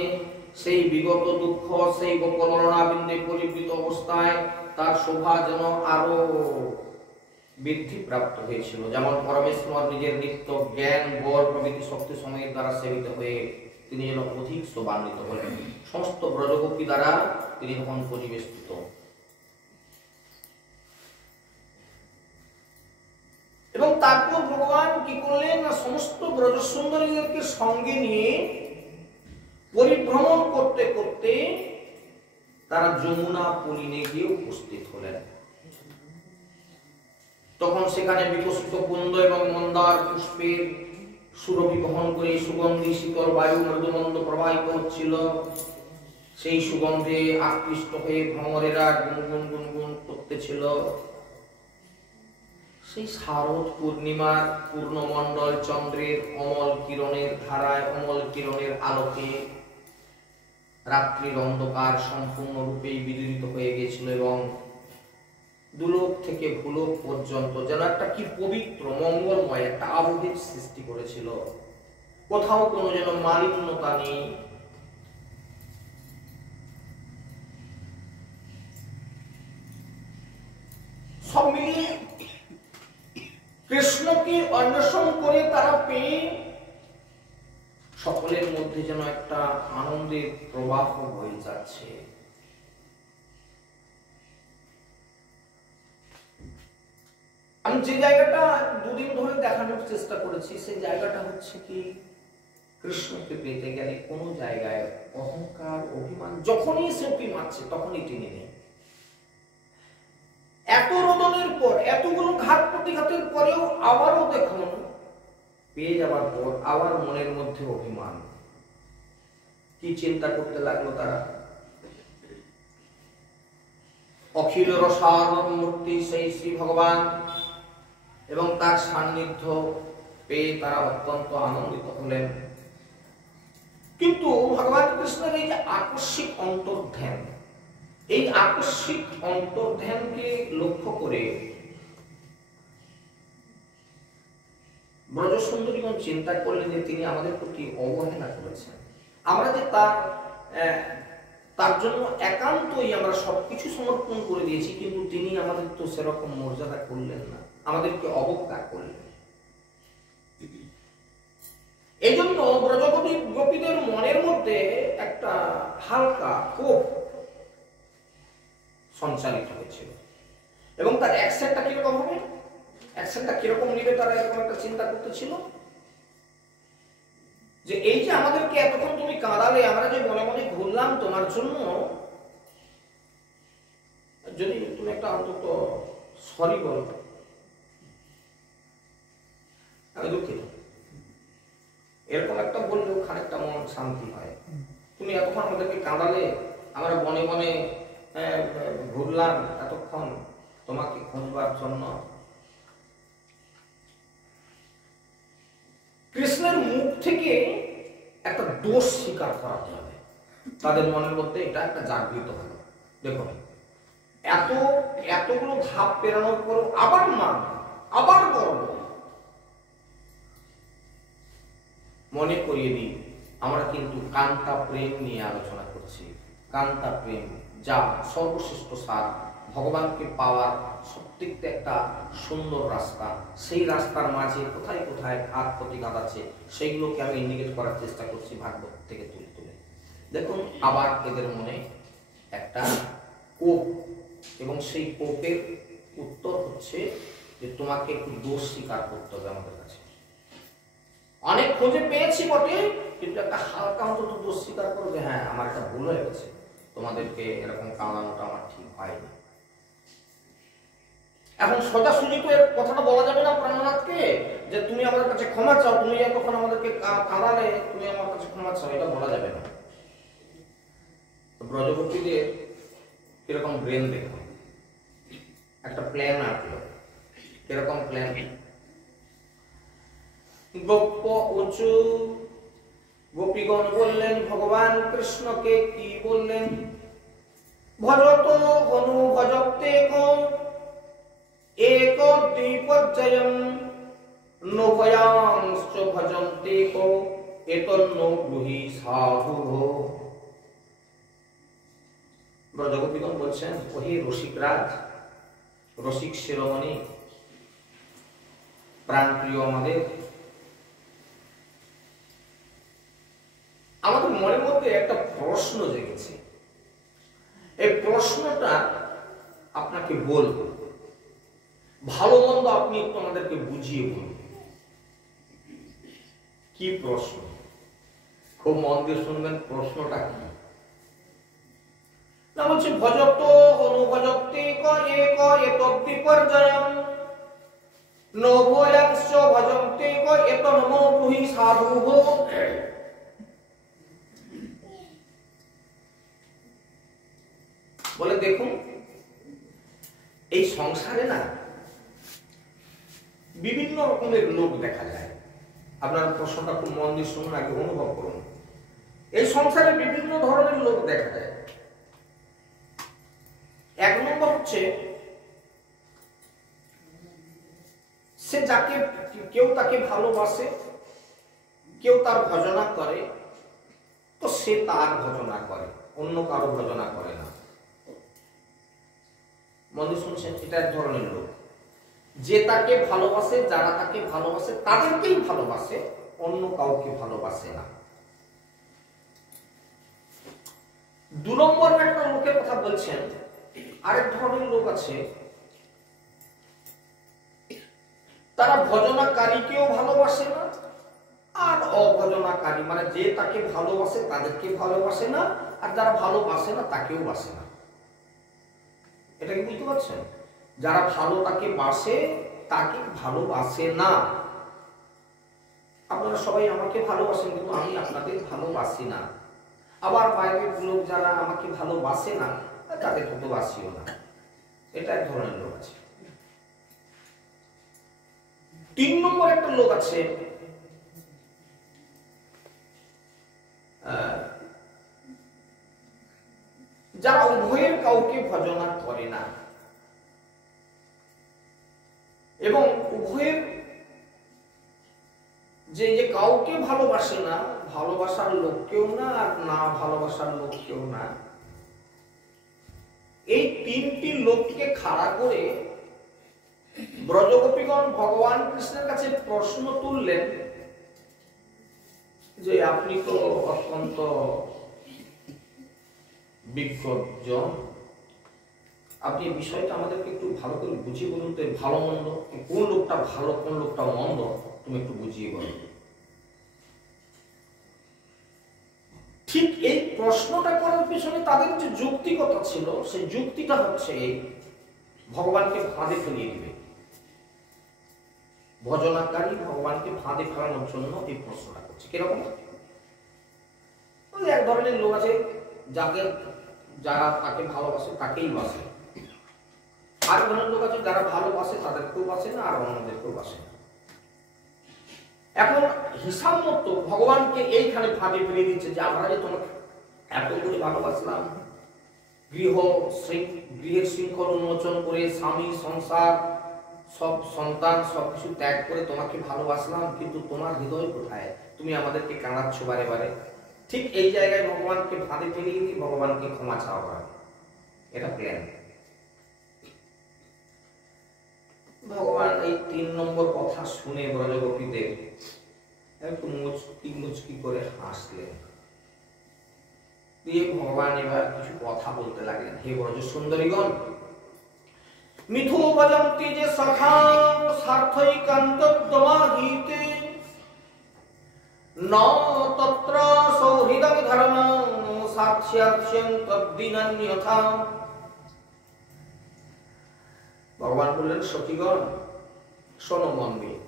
সেই বিগত দুঃখ, সেই গোপলরণাবিন্দে পরিবৃত অবস্থায় তার শোভা যেন আরো বৃদ্ধি প্রাপ্ত হয়েছিল। যেমন পরমেশ্বর নিজের নিত্য জ্ঞান, বল প্রভৃতি শক্তি সময়ের দ্বারা সেবিত হয়ে তিনি যেন অধিক শোভান্বিত হলেন। সমস্ত ব্রজগোপী দ্বারা তিনি তখন পরিবেষ্টিত। এবং তারপর ভগবান কি করলেন না, সমস্ত ব্রজ সুন্দরীদেরকে সঙ্গে নিয়ে পরিভ্রমণ করতে করতে তারা যমুনা পুলিনে গিয়ে উপস্থিত হলেন। তখন সেখানে বিকশিত কুন্দ এবং মন্দার পুষ্পের সুরভি বহন করে সুগন্ধি শীতল বায়ু মৃদুমন্দ প্রবাহিত হচ্ছিল। সেই সুগন্ধে আকৃষ্ট হয়ে ভ্রমরেরা গুনগুন গুনগুন করতেছিল। সেই শারদ পূর্ণিমার পূর্ণমণ্ডল চন্দ্রের অমল কিরণের ধারায়, অমল কিরণের আলোকে রাত্রির অন্ধকার সম্পূর্ণরূপেই বিদূরিত হয়ে গেছিল এবং দুলোক থেকে ভূলোক পর্যন্ত যেন একটা কি পবিত্র মঙ্গলময় একটা আবহের সৃষ্টি করেছিল। কোথাও কোনো যেন মালিন্যতা নেই। সব মিলিয়ে কৃষ্ণকে অন্বেষণ করে তারা পেয়ে সকলের মধ্যে যেন একটা আনন্দের প্রবাহ বয়ে যাচ্ছে। যে জায়গাটা দুদিন ধরে দেখানোর চেষ্টা করেছি সেই জায়গাটা হচ্ছে কি, কৃষ্ণকে পেতে গেলে কোনো জায়গায় অহংকার অভিমান যখনই সে উঁকি মারছে তখনই টেনে নেই। এত রোদনের পর, এতগুলো ঘাত প্রতিঘাতের পরেও আবারও দেখুন পেয়ে যাওয়ার পর আবার মনের মধ্যে অভিমান। কি চিন্তা করতে লাগলো তারা? অখিল রসায়ন মূর্তি সেই শ্রী ভগবান এবং তার সান্নিধ্য পেয়ে তারা অত্যন্ত আনন্দিত হলেন। কিন্তু ভগবান কৃষ্ণের এই যে আকস্মিক অন্তর্ধ্যান, এই আকস্মিক অন্তর্ধ্যানকে লক্ষ্য করে ব্রজসুন্দরীগণ চিন্তা করলেন যে তিনি আমাদের প্রতি অবহেলা করেছেন। আমরা যে তার জন্য একান্তই আমরা সবকিছু সমর্পণ করে দিয়েছি, কিন্তু তিনি আমাদের তো সেরকম মর্যাদা করলেন না, আমাদেরকে অবজ্ঞা করলেন। এই জন্য ব্রজগোপী গোপীদের মনের মধ্যে একটা হালকা ক্ষোভ সঞ্চালিত হয়েছিল এবং তার অ্যাকশনটা কিরকম হবে, অ্যাকশনটা কিরকম নিবে তারা এরকম একটা চিন্তা করতেছিল যে এই যে আমাদেরকে এতক্ষণ তুমি কাঁদালে, আমরা যে মনে মনে ঘুরলাম তোমার জন্য, যদি তুমি একটা অন্তত সরি বলো, আমি দুঃখিত, এরকম একটা বললেও খানিকটা মন শান্তি হয়। তুমি এতক্ষণ আমাদেরকে কাঁদালে, আমরা মনে মনে ঘুরলাম এতক্ষণ তোমাকে খুঁজবার জন্য। কৃষ্ণের মুখ থেকে একটা দোষ স্বীকার করাতে হবে, তাদের মনের মধ্যে এটা একটা জাগৃত হলো। দেখুন এতগুলো ধাপ পেরানোর পর আবার মান, আবার গর্ব। মনে করিয়ে দিই, আমরা কিন্তু কান্তা প্রেম নিয়ে আলোচনা করছি। কান্তা প্রেম যা সর্বশ্রেষ্ঠ সার, ভগবানকে পাওয়ার সত্যিকটা একটা সুন্দর রাস্তা। সেই রাস্তার মাঝে কোথায় কোথায় ঘাত প্রতিঘাত আছে সেইগুলোকে আমি ইন্ডিকেট করার চেষ্টা করছি ভাগবত থেকে তুলে তুলে। দেখুন আবার এদের মনে একটা কোপ, এবং সেই কোপের উত্তর হচ্ছে যে তোমাকে একটু দোষ স্বীকার করতে হবে আমাদের কাছে। অনেক খোঁজে পেয়েছি বটে, কিন্তু একটা হালকা অন্তত দোষ স্বীকার করো যে হ্যাঁ আমার একটা ভুল হয়ে গেছে, তোমাদেরকে এরকম কাঁদানোটা আমার ঠিক হয়নি। এখন সোজাসুজি তো এর কথাটা বলা যাবে না প্রাণনাথকে যে তুমি আমাদের কাছে ক্ষমা চাও, তুমি এতক্ষণ আমাদেরকে কাঁদালে, তুমি আমার কাছে ক্ষমা চাও, এটা বলা যাবে না। ব্রজগোপীদের কিরকম ব্রেন দেখো, একটা প্ল্যান আঁকলো। কিরকম প্ল্যান? গোপ উঁচু গোপীগণ বললেন ভগবান কৃষ্ণকে, কি বললেন? ভজত অনু ভজতে এক দ্বিপর্যায়ম নভয়াংশ্চ ভজন্তে এতন্ন ব্রুহি সাধুঃ। ব্রজগোপীগণ বলছেন, ওহে রসিকরাজ, রসিক শিরোমণি, প্রাণপ্রিয় আমাদের মনের মধ্যে একটা প্রশ্ন জেগেছে। এই প্রশ্নটা আপনাকে বলবো, ভালো মন্দ আপনি একটু আমাদেরকে বুঝিয়ে বলুন। কি প্রশ্ন? খুব মন দিয়ে শুনবেন প্রশ্নটা কি। না বলছে ভজত অনুভজতে এক এতদ্বিপর্যায়ম নভয়াংশ্চ ভজন্তে এতন্ন ব্রুহি সাধুঃ। বলে দেখুন এই সংসারে না বিভিন্ন রকমের লোক দেখা যায়। আপনার প্রশ্নটা খুব মন দিয়ে শুনুন, আগে অনুভব করুন। এই সংসারে বিভিন্ন ধরনের লোক দেখা যায়। এক নম্বর হচ্ছে সে যাকে কেউ তাকে ভালোবাসে, কেউ তার ভজনা করে, তো সে তার ভজনা করে, অন্য কারো ভজনা করে না। মনে শুনছেন, এটা এক ধরনের লোক যে তাকে ভালোবাসে, যারা তাকে ভালোবাসে তাদেরকেই ভালোবাসে, অন্য কাউকে ভালোবাসে না। দু নম্বর একটা লোকের কথা বলছেন। আরেক ধরনের লোক আছে তারা ভজনাকারীকেও ভালোবাসে না, আর অভজনাকারী মানে যে তাকে ভালোবাসে তাদেরকে ভালোবাসে না, আর যারা ভালোবাসে না তাকেও বাসে না। এটা কি বুঝতে পারছেন? যারা ভালো তাকে বাসে তাকে ভালোবাসে না। আপনারা সবাই আমাকে ভালোবাসেন, কিন্তু আমি আপনাদের ভালোবাসি না। আবার বাইরের লোক যারা আমাকে ভালোবাসে না তাদেরকে তো বাসিও না। এটা এক ধরনের লোক আছে। 3 নম্বর একটা লোক আছে, যারা উভয়ের কাউকে ভজনা করে না এবং উভয়ের যে কাউকে ভালোবাসে না, ভালোবাসার লোককেও না আর না ভালোবাসার লোককেও না। এই 3টি লোককে খাড়া করে ব্রজগোপীগণ ভগবান কৃষ্ণের কাছে প্রশ্ন তুললেন যে আপনি তো অত্যন্ত বিজ্ঞজন, আপনি এই বিষয়টা আমাদেরকে একটু ভালো করে বুঝিয়ে বলুন তো, ভালো মন্দ কোন লোকটা ভালো কোন লোকটা মন্দ তুমি একটু বুঝিয়ে বলো। ঠিক এই প্রশ্নটা করার পিছনে তাদের যে যুক্তিকতা ছিল, সেই যুক্তিটা হচ্ছে এই, ভগবানকে ফাঁদে ফেলিয়ে দিবে। ভজনাকারী ভগবানকে ফাঁদে ফেলানোর জন্য এই প্রশ্নটা করছে। কিরকম? এক ধরনের লোক আছে যারা তাকে ভালোবাসে তাকেই বাসে, আর ধরনের লোক আছে যারা ভালোবাসে তাদেরকেও বাসে না আর অন্যদেরকেও বাসে না। এখন হিসাব মতো ভগবানকে এইখানে ফাঁদে ফেলে দিচ্ছে যে আমরা যে তোমাকে এত করে ভালোবাসলাম, গৃহের শৃঙ্খল উন্মোচন করে স্বামী সংসার সব সন্তান সবকিছু ত্যাগ করে তোমাকে ভালোবাসলাম, কিন্তু তোমার হৃদয় কোথায়? তুমি আমাদেরকে কাঁদাচ্ছ বারে বারে। ঠিক এই জায়গায় ভগবানকে ফাঁদে ফেলিয়ে দিয়ে ভগবানকে ক্ষমা চাওয়া, এটা প্ল্যান। ভগবান এই 3 নম্বর কথা শুনে ব্রজগোপীদের একটু মুচকি করে হাসলেন। দিয়ে ভগবান এবার কিছু কথা বলতে লাগলেন। হে ব্রজ সুন্দরীগণ, মিথু ভজন্তি যে সখা সার্থৈকান্তদ্যমাহিতে ন তত্র সৌহৃদং ধর্মং সাক্ষ্যাস্যং তদ্দিনান্যথা। ভগবান বললেন, সখীগণ শোনো মন দিয়ে,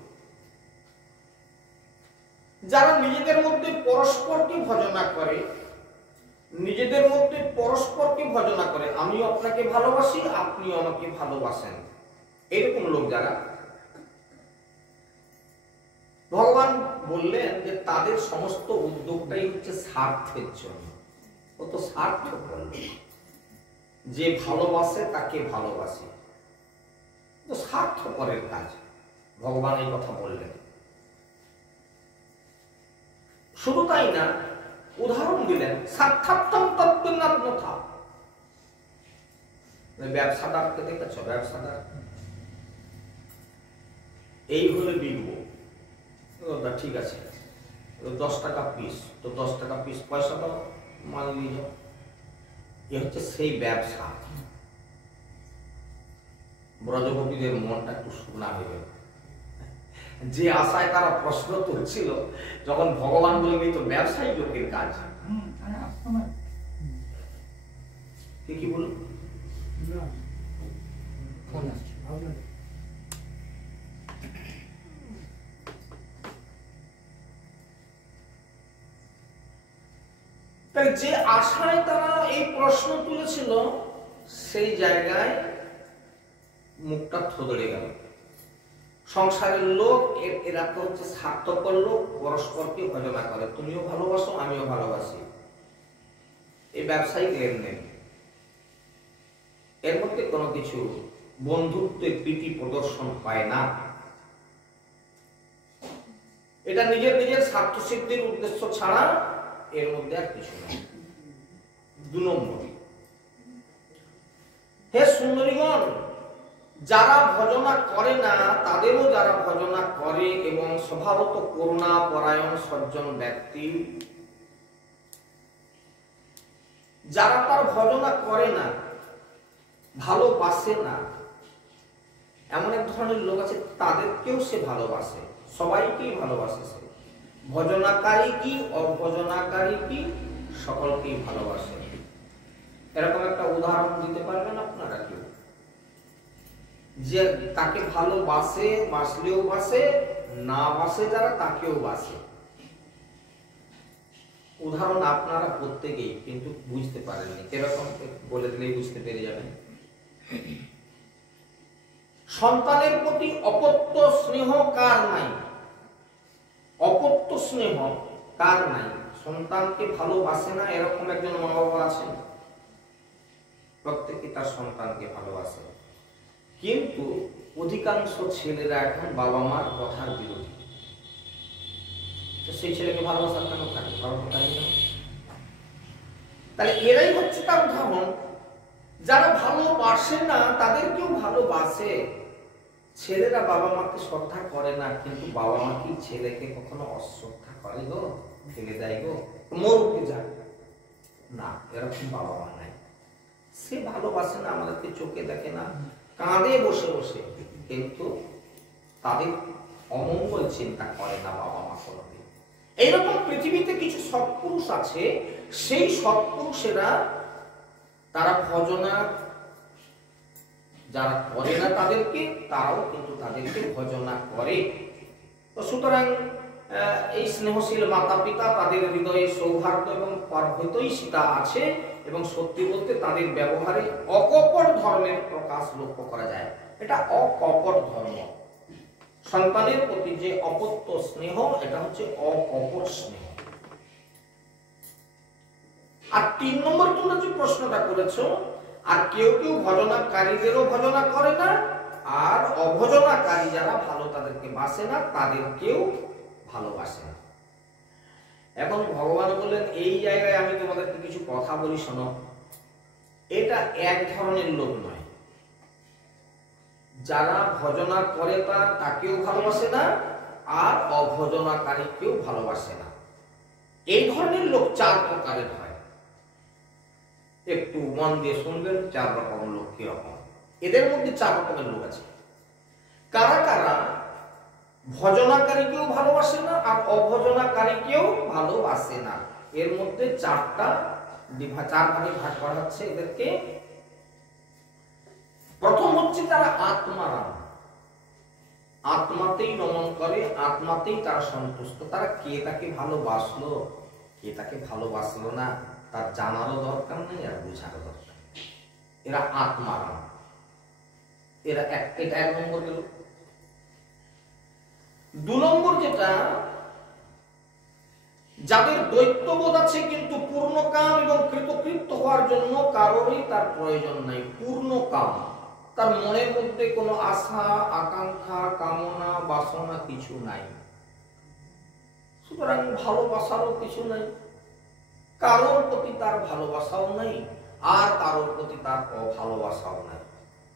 যারা নিজেদের মধ্যে পরস্পরকে ভজনা করে, নিজেদের মধ্যে পরস্পরকে ভজনা করে, আমিও আপনাকে ভালোবাসি আপনিও আমাকে ভালোবাসেন, এরকম লোক যারা, ভগবান বললেন যে তাদের সমস্ত উদ্যোগটাই হচ্ছে স্বার্থের জন্য। ও তো স্বার্থ করবে, যে ভালোবাসে তাকে ভালোবাসে, তো স্বার্থপরের কাজ। ভগবান এই কথা বললেন। শুধু তাই না, উদাহরণ দিলেন, স্বার্থার্থম তত্ত্বজ্ঞানথা। ব্যবসাদারকে দেখেছ? ব্যবসাদার এই হলে বিকবো, ঠিক আছে 10 টাকা পিস, তো 10 টাকা পিস পয়সা দাও, মাল নিয়ে যাও। এ হচ্ছে সেই ব্যবসা। ব্রজগোপীদের মনটা একটু শুকনা হয়ে গেল। যে আশায় তারা প্রশ্ন তুলছিল, যখন ভগবান বললেন তো ব্যবসায়ী লোকের কাজ। কি বলুন? যে আশায় তারা এই প্রশ্ন তুলেছিল, সেই জায়গায় মুখটা থোদড়ে গেল। সংসারের লোক এরা তো হচ্ছে স্বার্থপর লোক, পরস্পরকে ভজনা করে, তুমিও ভালোবাসো আমিও ভালোবাসি, এই ব্যবসায়িক লেনদেন, এর মধ্যে কোনো কিছু বন্ধুত্বের প্রীতি প্রদর্শন পায় না। এটা নিজের নিজের স্বার্থ সিদ্ধির উদ্দেশ্য ছাড়া এর মধ্যে আর কিছু নেই। 2 নম্বর, হে সুন্দরীগণ, যারা ভজনা করে না তাদেরও যারা ভজনা করে এবং স্বভাবত করুণা পরায়ণ সজ্জন ব্যক্তি, যারা তার ভজনা করে না, ভালোবাসে না, এমন এক ধরনের লোক আছে তাদেরকেও সে ভালোবাসে, সবাইকেই ভালোবাসে সে। ভজনাকারী কি অভজনাকারী কি সকলকেই ভালোবাসে। এরকম একটা উদাহরণ দিতে পারবেন আপনারা কেউ, যে তাকে ভালোবাসে, বাসলেও বাসে, না বাসে যারা তাকেও বাসে? উদাহরণ আপনারা প্রত্যেকেই কিন্তু বুঝতে পারেননি, এরকম বলে দিলেই বুঝতে পেরে যাবেন। সন্তানের প্রতি অপত্য স্নেহ কার নাই? অপত্য স্নেহ কার নাই? সন্তানকে ভালোবাসে না এরকম একজন মা বাবা আছেন? প্রত্যেকে তার সন্তানকে ভালোবাসে, কিন্তু অধিকাংশ ছেলেরা এখন বাবা মার কথার বিরোধী। সেই ছেলেকে ভালোবাসার কেন থাকে? তাহলে এরাই হচ্ছে তার উদাহরণ। যারা ভালোবাসে না তাদেরকেও ভালোবাসে। ছেলেরা বাবা মাকে শ্রদ্ধা করে না, কিন্তু বাবা মা কি ছেলেকে কখনো অশ্রদ্ধা করে গো? ফেলে দেয় গো, মরুকে যায় না, এরকম বাবা মা নাই। সে ভালোবাসে না, আমাদেরকে চোখে দেখে না, কাঁদে বসে বসে, কিন্তু তাদের অমঙ্গল চিন্তা করে না বাবা মা কোনোদিন। এইরকম পৃথিবীতে কিছু সৎপুরুষ আছে, সেই সৎপুরুষেরা তারা ভজনা যারা করে না তাদেরকে, তারাও কিন্তু তাদেরকে ভজনা করে। তো সুতরাং এই স্নেহশীল মাতা পিতা, তাদের হৃদয়ে সৌহার্দ্য এবং পারহিতৈষিতা আছে, এবং সত্যি বলতে তাদের ব্যবহারে অকপট ধর্মের প্রকাশ লক্ষ্য করা যায়। এটা অকপট ধর্ম। সন্তানের প্রতি যে অপত্য স্নেহ, এটা হচ্ছে অকপট স্নেহ। আর ৩ নম্বর তোমরা যে প্রশ্নটা করেছো, আর কেউ কেউ ভজনাকারীদেরও ভজনা করে না, আর অভজনাকারী যারা ভালো তাদেরকে বাসে না, তাদেরকেও ভালোবাসে না। এখন ভগবান বললেন এই জায়গায় আমি তোমাদেরকে কিছু কথা বলি, শোনো। এটা এক ধরনের লোক নয়। যারা ভজনা করে তাকেও ভালোবাসে না, আর অভজনাকারীকেও ভালোবাসে না। এই ধরনের লোক 4 প্রকারের হয়। একটু মন দিয়ে শুনবেন, 4 রকম লোক কিরকম। এদের মধ্যে 4 রকমের লোক আছে। কারা কারা ভজনাকারীকেও ভালোবাসে না আর অভজনাকারীকেও ভালোবাসে না? এর মধ্যে 4 ভাগে ভাগ করা হচ্ছে এদেরকে। প্রথম হচ্ছে যারা আত্মারাম, আত্মাতেই নমন করে, আত্মাতেই তারা সন্তুষ্ট। তারা কে তাকে ভালোবাসলো, কে তাকে ভালোবাসলো না, তার জানারও দরকার নেই আর বুঝারও দরকার। এরা আত্মারাম। এটা 1 নম্বর গেল। 2 নম্বর যেটা, যাদের দৈত্যবোধ আছে কিন্তু পূর্ণ কাম এবং কৃতকৃত্য হওয়ার জন্য কারোরই তার প্রয়োজন নাই। পূর্ণ কাম, তার মনের মধ্যে কোনো আশা, আকাঙ্ক্ষা, কামনা, বাসনা কিছু নাই। সুতরাং ভালোবাসারও কিছু নাই, কারোর প্রতি তার ভালোবাসাও নাই, আর কারোর প্রতি তার অভালোবাসাও নাই,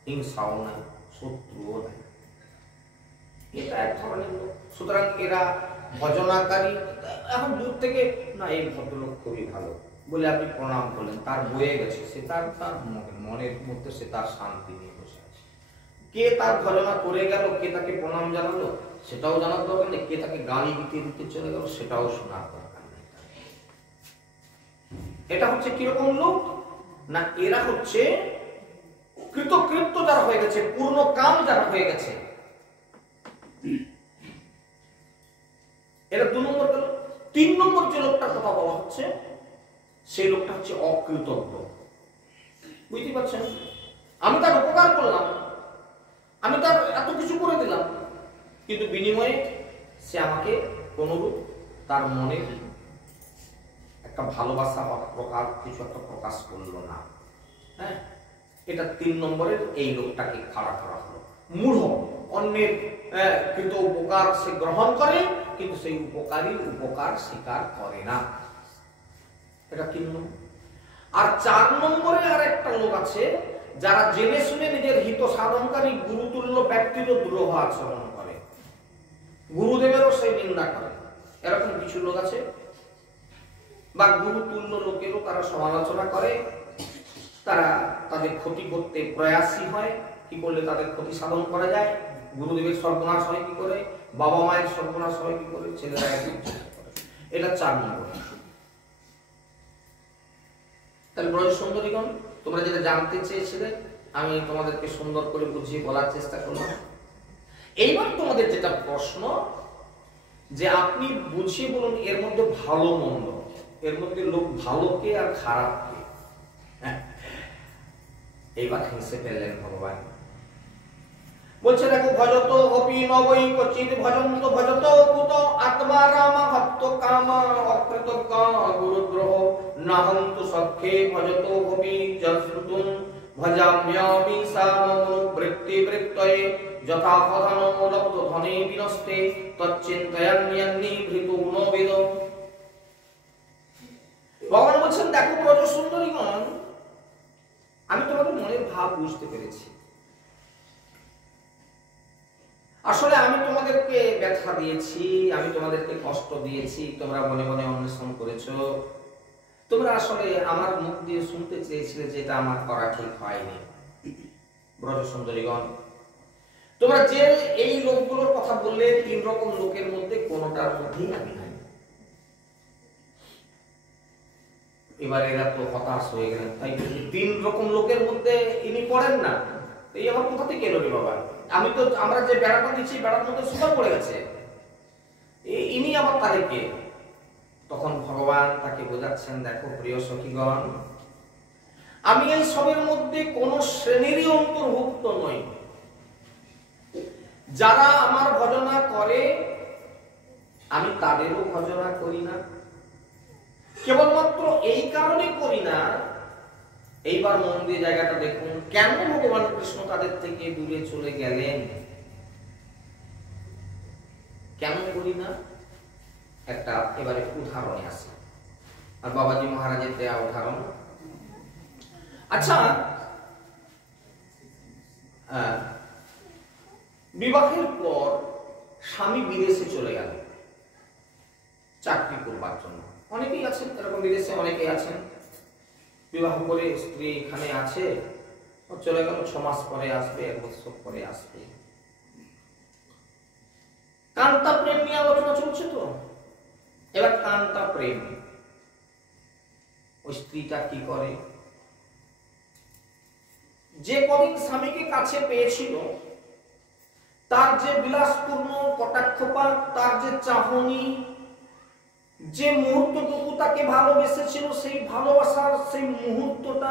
হিংসাও নাই, শত্রুও নাই। এটা এক ধরনের লোক। সুতরাং এরা ভজনাকারী। এখন দূর থেকে না এই ভদ্রলোক খুবই ভালো বলে আপনি প্রণাম করলেন, তার বয়ে গেছে, সে তার মনের মধ্যে সে তার শান্তি নিয়ে বসে আছে। কে তার ভজনা করে গেল, কে তাকে প্রণাম জানালো সেটাও জানার দরকার নেই, কে তাকে গালি দিতে দিতে চলে গেল সেটাও শোনার দরকার নেই। এটা হচ্ছে কিরকম লোক না, এরা হচ্ছে কৃতকৃত্য যারা হয়ে গেছে, পূর্ণ কাম যারা হয়ে গেছে। এটা 2 নম্বর গেল। 3 নম্বর যে লোকটার কথা বলা হচ্ছে, সেই লোকটা হচ্ছে অকৃতজ্ঞ। বুঝতে পারছেন? আমি তার উপকার করলাম, আমি তার এত কিছু করে দিলাম, কিন্তু বিনিময়ে সে আমাকে কোনরূপ তার মনে একটা ভালোবাসা বা প্রকার কিছু একটা প্রকাশ করলো না। হ্যাঁ, এটা 3 নম্বরের এই লোকটাকে খাড়া করা হলো। মূঢ়, অন্যের কৃত উপকার সে গ্রহণ করে, কিন্তু সেই উপকারী উপকার স্বীকার করে না। এটা 3 নম্বর। আর 4 নম্বরে আর একটা লোক আছে, যারা জেনে শুনে নিজের হিত সাধনকারী গুরুতুল্য ব্যক্তিরও দ্রোহ আচরণ করে, গুরুদেবেরও সেই নিন্দা করে। এরকম কিছু লোক আছে, বা গুরুতুল্য লোকেরও তারা সমালোচনা করে, তারা তাদের ক্ষতি করতে প্রয়াসী হয়, কি করলে তাদের ক্ষতি সাধন করা যায়, গুরুদেবের সর্বনাশ হয় কি করে, বাবা মায়ের সর্বনাশ হয় কি করে, ছেলেরা এটা 4 নম্বর। তাহলে ব্রজ সুন্দরীগণ, তোমরা যেটা জানতে চেয়েছিলে আমি তোমাদেরকে সুন্দর করে বুঝিয়ে বলার চেষ্টা করলাম। এইবার তোমাদের যেটা প্রশ্ন যে আপনি বুঝিয়ে বলুন এর মধ্যে ভালো মন্দ, এর মধ্যে লোক ভালো কে আর খারাপ কে। এইবার হেসে ফেললেন ভগবান, বলছে দেখো ভজত অপি নবৈ কচিত ভজন্ত ভজত কুত আত্মা রাম ভক্ত কাম অকৃতজ্ঞ গুরুদ্রোহ নাহন্তু সখ্যে ভজত অপি জসতুম ভজাম্যামি সামনুবৃত্তি বৃত্তয়ে যথা পধনো লব্ধ ধনে বিনষ্টে তচ্চিন্তয়ান্যান্নি ভৃতু ন বেদ। ভগবান বলছেন দেখো ব্রজ সুন্দরীগণ, আমি তোমাদের মনের ভাব বুঝতে পেরেছি। আসলে আমি তোমাদেরকে ব্যথা দিয়েছি, আমি তোমাদেরকে কষ্ট দিয়েছি, তোমরা মনে মনে অন্বেষণ করেছো। তোমরা আসলে আমার মুখ দিয়ে শুনতে চেয়েছিলে যে এটা আমার করা ঠিক হয়নি। ব্রজ সুন্দরীগণ, তোমরা যে এই লোকগুলোর কথা বললে 3 রকম লোকের মধ্যে কোনটার মধ্যেই আমি নাই। এবার এরা তো হতাশ হয়ে গেলেন, তাই 3 রকম লোকের মধ্যে ইনি পড়েন না, এই আমার কোথা থেকে এলো রে বাবা, আমি তো আমরা যে বেড়াটা দিচ্ছি বেড়ার মধ্যে সুপার পড়ে গেছে, ইনি আবার তাদেরকে। তখন ভগবান তাকে বোঝাচ্ছেন দেখো প্রিয় সখীগণ, আমি এই সবের মধ্যে কোন শ্রেণীরই অন্তর্ভুক্ত নই। যারা আমার ভজনা করে আমি তাদেরও ভজনা করি না, কেবলমাত্র এই কারণে করি না। এইবার মন দিয়ে জায়গাটা দেখুন, কেন ভগবান কৃষ্ণ তাদের থেকে দূরে চলে গেলেন, কেন করি না একটা এবারে উদাহরণে আসে, আর বাবাজি মহারাজের দেয়া উদাহরণ। আচ্ছা, বিবাহের পর স্বামী বিদেশে চলে গেল চাকরি করবার জন্য। অনেকেই আছেন এরকম, বিদেশে অনেকেই আছেন, বিবাহ করে স্ত্রী এখানে আছে, চলে গেল, 6 মাস পরে আসবে, 1 বছর পরে আসবে। কান্তা প্রেম নিয়ে আলোচনা চলছে তো। এবার কান্তা প্রেম, ওই স্ত্রীটা কি করে, যে কদিন স্বামীকে কাছে পেয়েছিল তার যে বিলাসপূর্ণ কটাক্ষপাত, তার যে চাহনি, যে মুহূর্তটুকু তাকে ভালোবেসেছিল, সেই ভালোবাসার সেই মুহূর্তটা,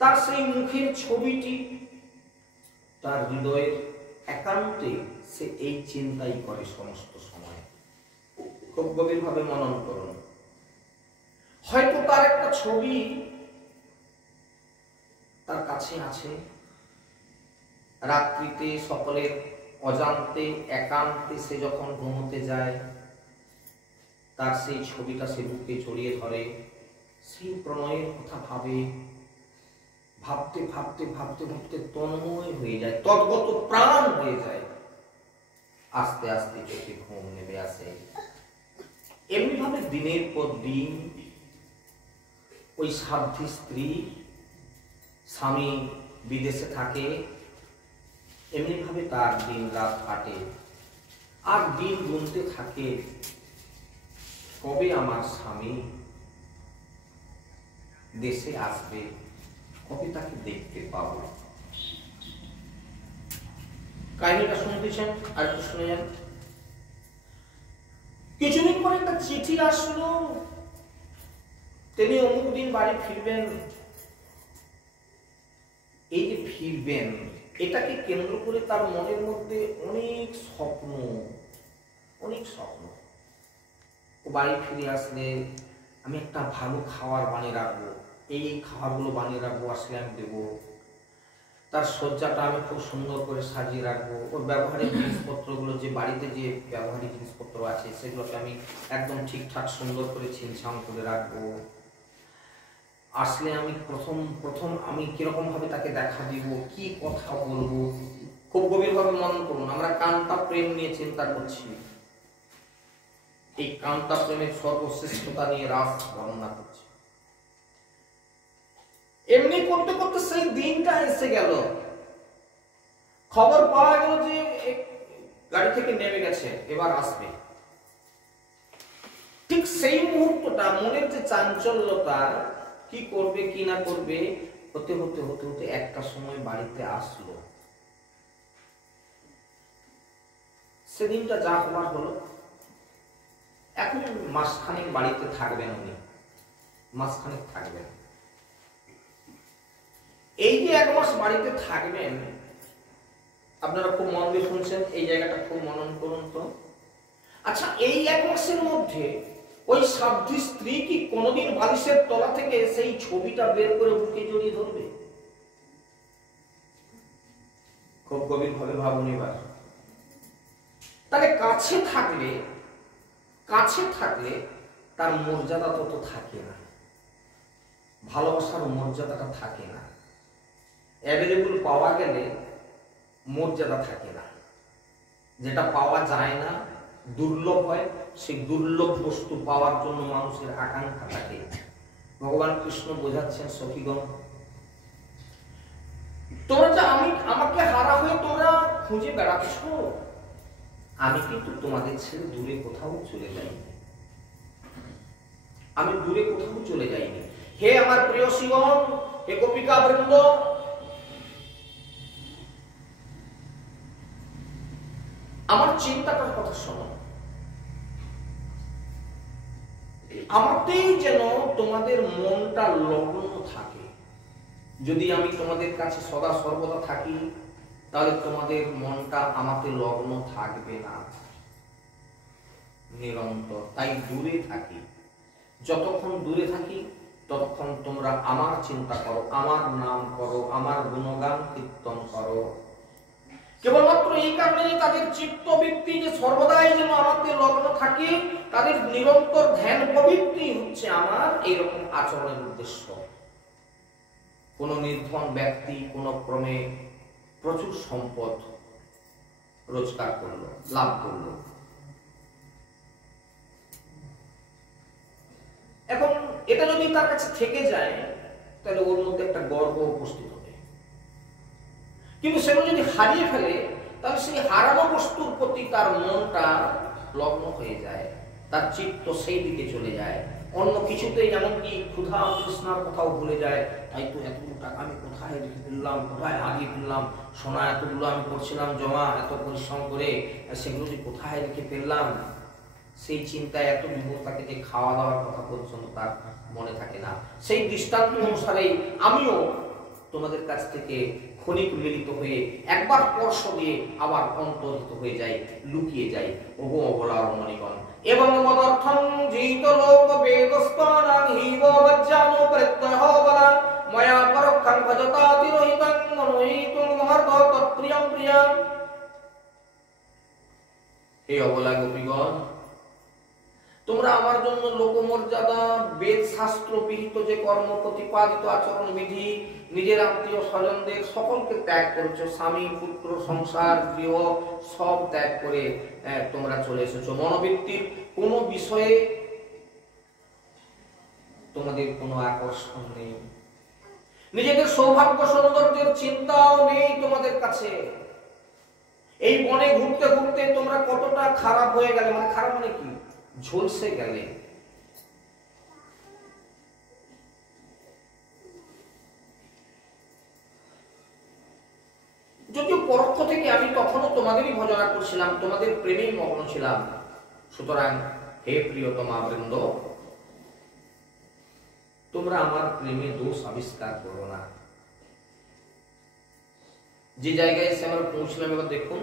তার সেই মুখের ছবিটি, তার হৃদয়ের একান্তে সে এই চিন্তাই করে সমস্ত সময়। খুব গভীরভাবে মনন করুন। হয়তো তার একটা ছবি তার কাছে আছে, রাত্রিতে সকলের অজান্তে একান্তে সে যখন ঘুমোতে যায়, তার সেই ছবিটা সে বুকে জড়িয়ে ধরে, সেই প্রণয়ের কথা ভাবে, ভাবতে ভাবতে ভাবতে ভাবতে তন্ময় হয়ে যায়, তদ্গত প্রাণ হয়ে যায়, আস্তে আস্তে চোখে ঘুম নেমে আসে। এমনি ভাবে দিনের পর দিন ওই সাধ্বী স্ত্রী, স্বামী বিদেশে থাকে, এমনি ভাবে তার দিন রাত কাটে, আর দিন গুনতে থাকে, কবে আমার স্বামী দেশে আসবে, কবে তাকে দেখতে পাবো। কাহিনীটা শুনতেছেন, আর একটু শুনে যান। কিছুদিন পরে একটা চিঠি আসলো, তিনি অমুক দিন বাড়ি ফিরবেন। এই যে ফিরবেন, এটাকে কেন্দ্র করে তার মনের মধ্যে অনেক স্বপ্ন, অনেক স্বপ্ন। ও বাড়ি ফিরে আসলে আমি একটা ভালো খাবার বানিয়ে রাখবো, এই খাবারগুলো বানিয়ে রাখবো, আসলে আমি দেবো। তার সজ্জাটা আমি খুব সুন্দর করে সাজিয়ে রাখবো, ওর ব্যবহারিক জিনিসপত্রগুলো, যে বাড়িতে যে ব্যবহারিক জিনিসপত্র আছে সেগুলোকে আমি একদম ঠিকঠাক সুন্দর করে ছিমছাম করে রাখবো। আসলে আমি প্রথম আমি কিরকম ভাবে তাকে দেখা দিব, কি কথা বলবো, খুব গভীরভাবে মনন করুন। আমরা কান্তা প্রেম নিয়ে চিন্তা করছি, এই কান্তা প্রেমের সর্বশ্রেষ্ঠতা নিয়ে রাস বর্ণনা করছি। এমনি করতে করতে সেই দিনটা এসে গেল, খবর পাওয়া গেল যে গাড়ি থেকে নেমে গেছে, এবার আসবে। ঠিক সেই মুহূর্তটা মনের যে চাঞ্চল্যতা, কি করবে কি না করবে, হতে হতে হতে হতে একটা সময় বাড়িতে আসলো। সেদিনটা যা হবার হলো। এখন মাসখানেক বাড়িতে থাকবেন উনি, মাসখানেক থাকবেন। এই যে 1 মাস বাড়িতে থাকবেন, আপনারা খুব মন দিয়ে শুনছেন, এই জায়গাটা খুব মনন করুন তো। আচ্ছা, এই 1 মাসের মধ্যে ওই সাধ্বী স্ত্রী কি কোনোদিন বালিশের তলা থেকে সেই ছবিটা বের করে বুকে জড়িয়ে ধরবে? খুব গভীর ভাবে ভাবুন এবার। তাহলে কাছে থাকলে তার মর্যাদা তত থাকে না, ভালোবাসার মর্যাদাটা থাকে না। অ্যাভেলেবল পাওয়া গেলে মর্যাদা থাকে না, যেটা পাওয়া যায় না, দুর্লভ হয়, সেই দুর্লভ বস্তু পাওয়ার জন্য মানুষের আকাঙ্ক্ষা থাকে। ভগবান কৃষ্ণ বোঝাচ্ছেন, সখীগণ, তোমরা যে আমাকে হারা হয়ে তোমরা খুঁজে বেড়াচ্ছ, আমি কিন্তু তোমাদের ছেড়ে দূরে কোথাও চলে যাইনি, আমি দূরে কোথাও চলে যাইনি। হে আমার প্রিয় শিবন, হে গোপিকা বৃন্দ, আমার চিন্তাটার কথা শোনো। আমাতেই যেন তোমাদের মনটা লগ্ন থাকে। যদি আমি তোমাদের কাছে সদা সর্বদা থাকি, তাহলে তোমাদের মনটা আমাতে লগ্ন থাকবে না নিরন্তর। তাই দূরে থাকি। যতক্ষণ দূরে থাকি ততক্ষণ তোমরা আমার চিন্তা করো, আমার নাম করো, আমার গুণগান কীর্তন করো। কেবলমাত্র এই কারণে তাদের চিত্তবৃত্তি যে সর্বদাই যেন আমাদের লগ্ন থাকে, তাদের নিরন্তর ধ্যান প্রবৃত্তি হচ্ছে আমার এইরকম আচরণের উদ্দেশ্য। কোন নির্ধন ব্যক্তি কোন ক্রমে প্রচুর সম্পদ রোজগার করলো, লাভ করলো, এখন এটা যদি তার কাছে থেকে যায়, তাহলে ওর মধ্যে একটা গর্ব উপস্থিত হবে। কিন্তু সেগুলো যদি হারিয়ে ফেলে, তাহলে সেই হারানো বস্তুর প্রতি তার মনটা লগ্ন হয়ে যায়, তার চিত্ত সেই দিকে চলে যায়। অন্য কিছুতেই এমনকি ক্ষুধা তৃষ্ণার কথাও ভুলে যায়। তাই তো এতগুলো টাকা আমি কোথায় রেখে ফেললাম, কোথায় হারিয়ে ফেললাম, সোনা এতগুলো আমি করছিলাম জমা, এত পরিশ্রম করে, সেগুলো যে কোথায় রেখে ফেললাম, সেই চিন্তায় এত বিমূঢ় থাকে যে খাওয়া দাওয়ার কথা পর্যন্ত তার মনে থাকে না। সেই দৃষ্টান্ত অনুসারেই আমিও তোমাদের কাছ থেকে ক্ষণিক মিলিত হয়ে একবার স্পর্শ দিয়ে আবার অন্তর্হিত হয়ে যাই, লুকিয়ে যাই। ওগো অবলার মণিগণ, এবং মদর্থং জিত লোক বেদস্তানাং হিব বজ্জানো প্রত্যহ বলা ময়া পরক্ষং ভজতাতি রহিতং মনোহিতুং মহর্গ তৎপ্রিয়ং প্রিয়ং। হে অবলা গোপীগণ, তোমরা আমার জন্য লোকমর্যাদা, বেদ শাস্ত্র বিহিত যে কর্ম প্রতিপাদিত আচরণ বিধি, নিজের আত্মীয় স্বজনদের সকলকে ত্যাগ করেছো। স্বামী পুত্র সংসার গৃহ সব ত্যাগ করে তোমরা চলে এসেছো। মনোবৃত্তির কোনো বিষয়ে তোমাদের কোনো আকর্ষণ নেই, নিজেদের সৌভাগ্য সৌন্দর্যের চিন্তাও নেই তোমাদের কাছে। এই বনে ঘুরতে ঘুরতে তোমরা কতটা খারাপ হয়ে গেলে, মানে খারাপ মানে কি, ঝলসে গেলে। যদিও পরোক্ষ থেকে আমি তখনও তোমাদেরই ভজনা করছিলাম, তোমাদের প্রেমেই মগ্ন ছিলাম। সুতরাং হে প্রিয়তমা বৃন্দ, তোমরা আমার প্রেমে দোষ আবিষ্কার করো না। যে জায়গায় এসে আমরা পৌঁছলাম, এবার দেখুন,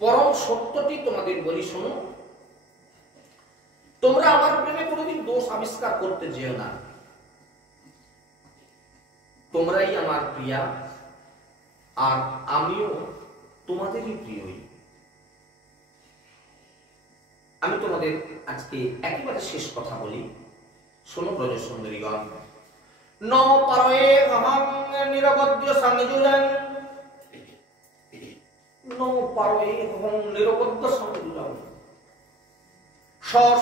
পরম সত্যটি তোমাদের বলি, শোনো। তোমরা আমার প্রেমে কোনোদিন দোষ আবিষ্কার করতে যেও না। তোমরাই আমার প্রিয়া, আর আমিও তোমাদেরই প্রিয়ই। আমি তোমাদের আজকে একেবারে শেষ কথা বলি, শোনো ব্রজ সুন্দরীগণ। ন পারয়ে অহং নিরবধ্য সংযুজং, ন পারয়ে অহং নিরবধ্য সংযুজং,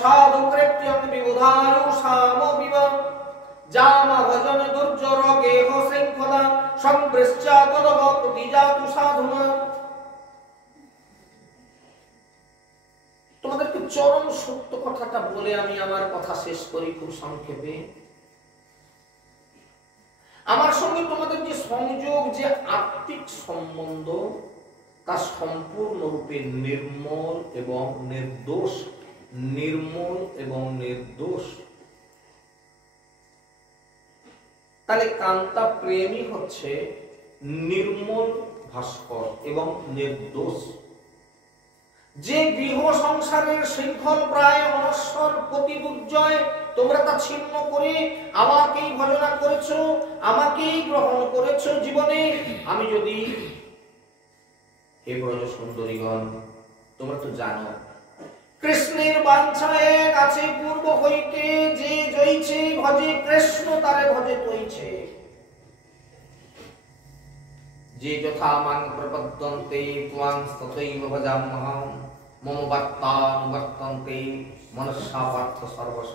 সাধু কৃত্যং বিবুধায়ু সামবিব জাম ভজন দুর্জর গেহ শৃঙ্খলা সংবৃশ্চা তদব প্রতিজাতু সাধুনা। সত্য কথাটা বলে আমি আমার কথা শেষ করি খুব সংক্ষেপে। আমার সঙ্গে তোমাদের যে সংযোগ, যে আত্মিক সম্বন্ধ, তা সম্পূর্ণরূপে নির্মল এবং নির্দোষ। নির্মল এবং নির্দোষ। তাহলে কান্তা প্রেমই হচ্ছে নির্মল ভাস্কর এবং নির্দোষ। যে গৃহ সংসারের শৃঙ্খল প্রায় অনশ্বর প্রতি দুর্জয় তোমরা তা ছিন্ন করে আমাকেই ভজনা করেছো, আমাকেই গ্রহণ করেছো জীবনে। আমি যদি, হে ব্রজ সুন্দরীগণ, তোমরা তো জানো কৃষ্ণের বাঞ্ছা এক আছে পূর্ব হইতে, যে জয়ছে ভজে কৃষ্ণ তারে ভজে তৈছে। যে যথা মাং প্রপদ্যন্তে ত্বাং তথৈব ভজাম্যহং মম বার্তানুবর্তন্তে মনস্যা পার্থ সর্বশ।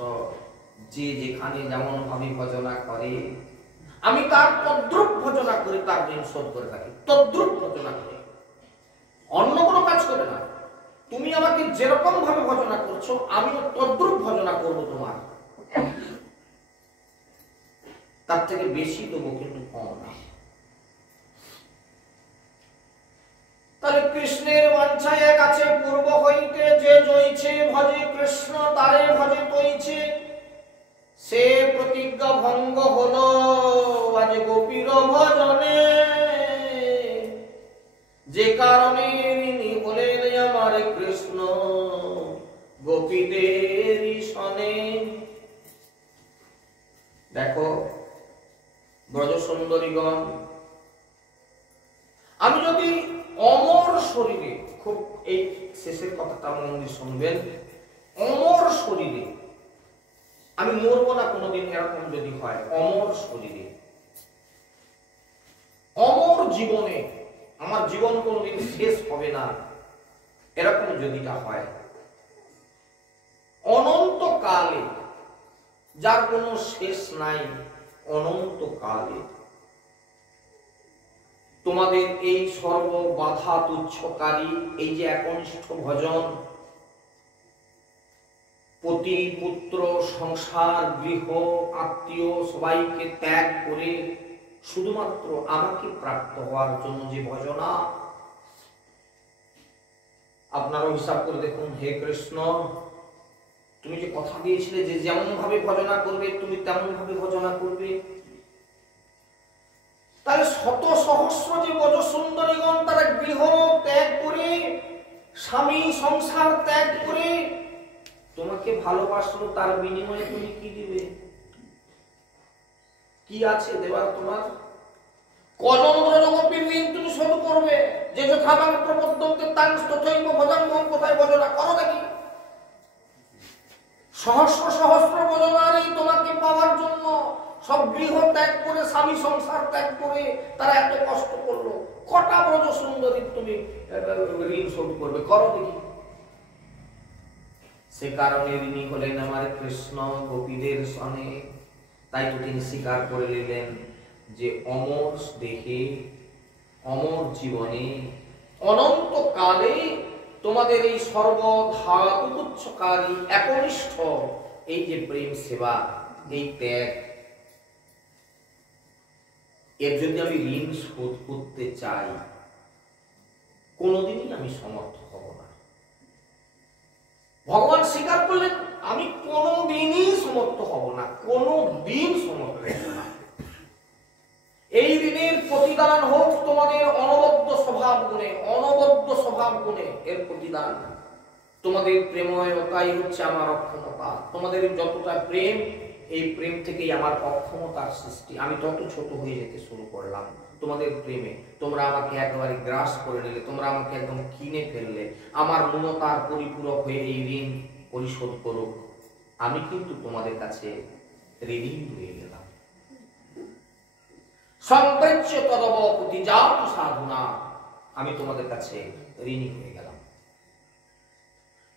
যে যেখানে যেমন ভাবে ভজনা করে আমি তার তদ্রূপ ভজনা করি, তার ঋণ শোধ করে থাকি। তদ্রূপ ভজনা করে, অন্য কোনো কাজ করে না। তুমি আমাকে যেরকম ভাবে ভজনা করছো আমিও তদ্রূপ ভজনা করবো তোমার। তার থেকে বেশি দেবো, কিন্তু কম না। তাহলে কৃষ্ণের বাঞ্ছা এক আছে পূর্ব হইতে, যে জয়ছে ভজে কৃষ্ণ তারে ভজে তৈছে। সে প্রতিজ্ঞা ভঙ্গ হলো আজ গোপীর ভজনে, যে কারণে ঋণী হলেন আমার কৃষ্ণ গোপীদের সনে। দেখো ব্রজ সুন্দরীগণ, আমি যদি অমর শরীরে, খুব এই শেষের কথাটা মন দিয়ে শুনবেন, অমর শরীরে, আমি মরবো না কোনোদিন, এরকম যদি হয়, অমর শরীরে, অমর জীবনে, আমার জীবন কোনোদিন শেষ হবে না, এরকম যদিটা হয়, অনন্তকালে, যার কোনো শেষ নাই, অনন্তকালে তোমাদের এই সর্ব বাধা তুচ্ছকারী এই যে একনিষ্ঠ ভজন, পতি পুত্র সংসার গৃহ আত্মীয় সবাইকে ত্যাগ করে শুধুমাত্র আমাকে প্রাপ্ত হওয়ার জন্য যে ভজনা, আপনারাও হিসাব করে দেখুন। হে কৃষ্ণ, তুমি যে কথা দিয়েছিলে যে যেমন ভাবে ভজনা করবে তুমি তেমন ভাবে ভজনা করবে, তাহলে শত সহস্র যে ব্রজ সুন্দরীগণ তারা গৃহ ত্যাগ করে, স্বামী সংসার ত্যাগ করে তোমাকে ভালোবাসলো, তার বিনিময়ে তুমি কি দিবে? কি আছে দেবার তোমার? কজন ব্রজগোপীর ঋণ তুমি শোধ করবে? যে যথা মাং প্রপদ্যন্তে তাং তথৈব ভজাম্যহং, কোথায় ভজনা করো নাকি? সহস্র সহস্র ব্রজনারী তোমাকে পাওয়ার জন্য সব গৃহ ত্যাগ করে, স্বামী সংসার ত্যাগ করে তারা এত কষ্ট করলো, কটা ব্রজ সুন্দরী তুমি ঋণ শোধ করবে? করো দেখি। সে কারণে ঋণী হলেন আমার কৃষ্ণ গোপীদের সনে। তাই তো তিনি স্বীকার করে নিলেন যে অমর দেহে, অমর জীবনে, অনন্তকালে তোমাদের এই সর্বধাতু তুচ্ছকারী একনিষ্ঠ এই যে প্রেম সেবা, এই ত্যাগ, এর যদি আমি ঋণ শোধ করতে চাই কোনোদিনই আমি সমর্থ হব না। ভগবান স্বীকার করলেন আমি কোনোদিনই সমর্থ হব না, কোনোদিন সমর্থ হব না। এই ঋণের প্রতিদান হোক তোমাদের অনবদ্য স্বভাব গুণে, অনবদ্য স্বভাব গুণে এর প্রতিদান। তোমাদের প্রেময়তাই হচ্ছে আমার অক্ষমতা। তোমাদের যতটা প্রেম, এই প্রেম থেকেই আমার অক্ষমতার সৃষ্টি। আমি তত ছোট হয়ে যেতে শুরু করলাম তোমাদের প্রেমে। তোমরা আমাকে একেবারে গ্রাস করে নিলে, তোমরা আমাকে একদম কিনে ফেললে। আমার মমতার পরিপূরক হয়ে এই ঋণ পরিশোধ করো। আমি কিন্তু তোমাদের কাছে ঋণী হয়ে গেলাম। সম্প্রেচ্য তদব প্রতিজাত সাধনা, আমি তোমাদের কাছে ঋণী হয়ে গেলাম।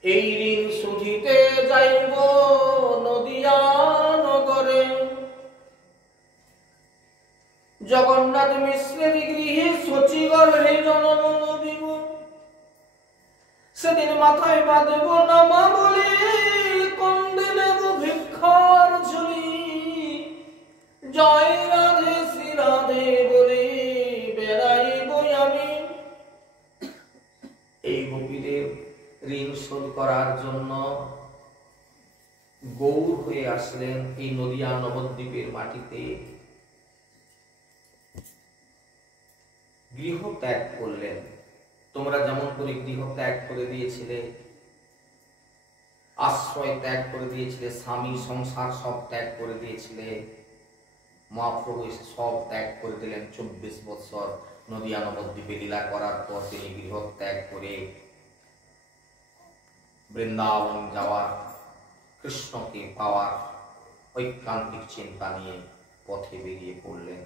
এই ঋণ শুধিতে যাইব নদিয়া নগরে, জগন্নাথ মিশ্রের গৃহে শচীগর্ভে জন্ম দিব। সেদিন মাথায় বাঁধব নামা বলে, কন্দে নেব ভিক্ষার ঝুলি, জয় রাধে শ্রী রাধে বলে বেড়াইব আমি। এই গোপীদের ঋণ শোধ করার জন্য গৌর হয়ে আসলেন এই নদিয়া নবদ্বীপের মাটিতে, গৃহ ত্যাগ করলেন। তোমরা যেমন করে গৃহ ত্যাগ করে দিয়েছিলে, আশ্রয় ত্যাগ করে দিয়েছিলে, স্বামী সংসার সব ত্যাগ করে দিয়েছিলে, মহাপ্রভু এসে সব ত্যাগ করে দিলেন। 24 বছর নদিয়া নবদ্বীপে লীলা করার পর তিনি গৃহ ত্যাগ করে বৃন্দাবন যাওয়ার, কৃষ্ণকে পাওয়ার ঐকান্তিক চিন্তা নিয়ে পথে বেরিয়ে পড়লেন।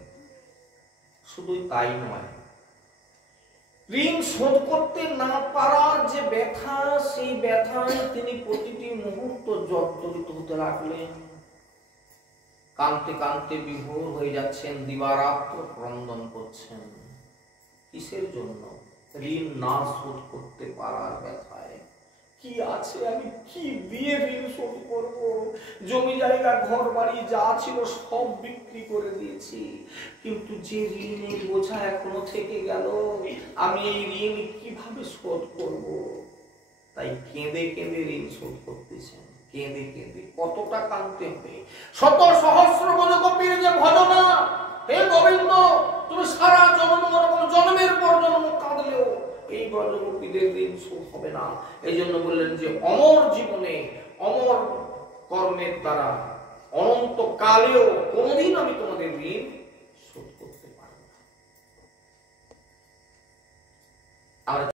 শুধু তাই নয়, ঋণ শোধ করতে না পারার যে ব্যথা, সেই ব্যথায় তিনি প্রতিটি মুহূর্ত জর্জরিত হতে লাগলেন। কাঁদতে কাঁদতে বিভোর হয়ে যাচ্ছেন, দিবারাত্র ক্রন্দন করছেন। কিসের জন্য? ঋণ না শোধ করতে পারার ব্যথায়। কি আছে, আমি কি দিয়ে ঋণ শোধ করব? জমি জায়গা ঘর বাড়ি যা ছিল সব বিক্রি করে দিয়েছি, কিন্তু যে ঋণের বোঝা এখনো থেকে গেল, আমি এই ঋণ কিভাবে শোধ করব? তাই কেঁদে কেঁদে ঋণ শোধ করতেছেন, কেঁদে কেঁদে। কতটা কাঁদতে হবে! শত সহস্র গোপীর যে ভজনা, হে গোবিন্দ, তুমি সারা জন্ম জন্মের পর জন্ম কাঁদলেও এই ব্রজগোপীদের ঋণ শোধ হবে না। এই জন্য বললেন যে অমর জীবনে অমর কর্মের দ্বারা অনন্ত কালেও কোনদিন আমি তোমাদের ঋণ শোধ করতে পারবো না।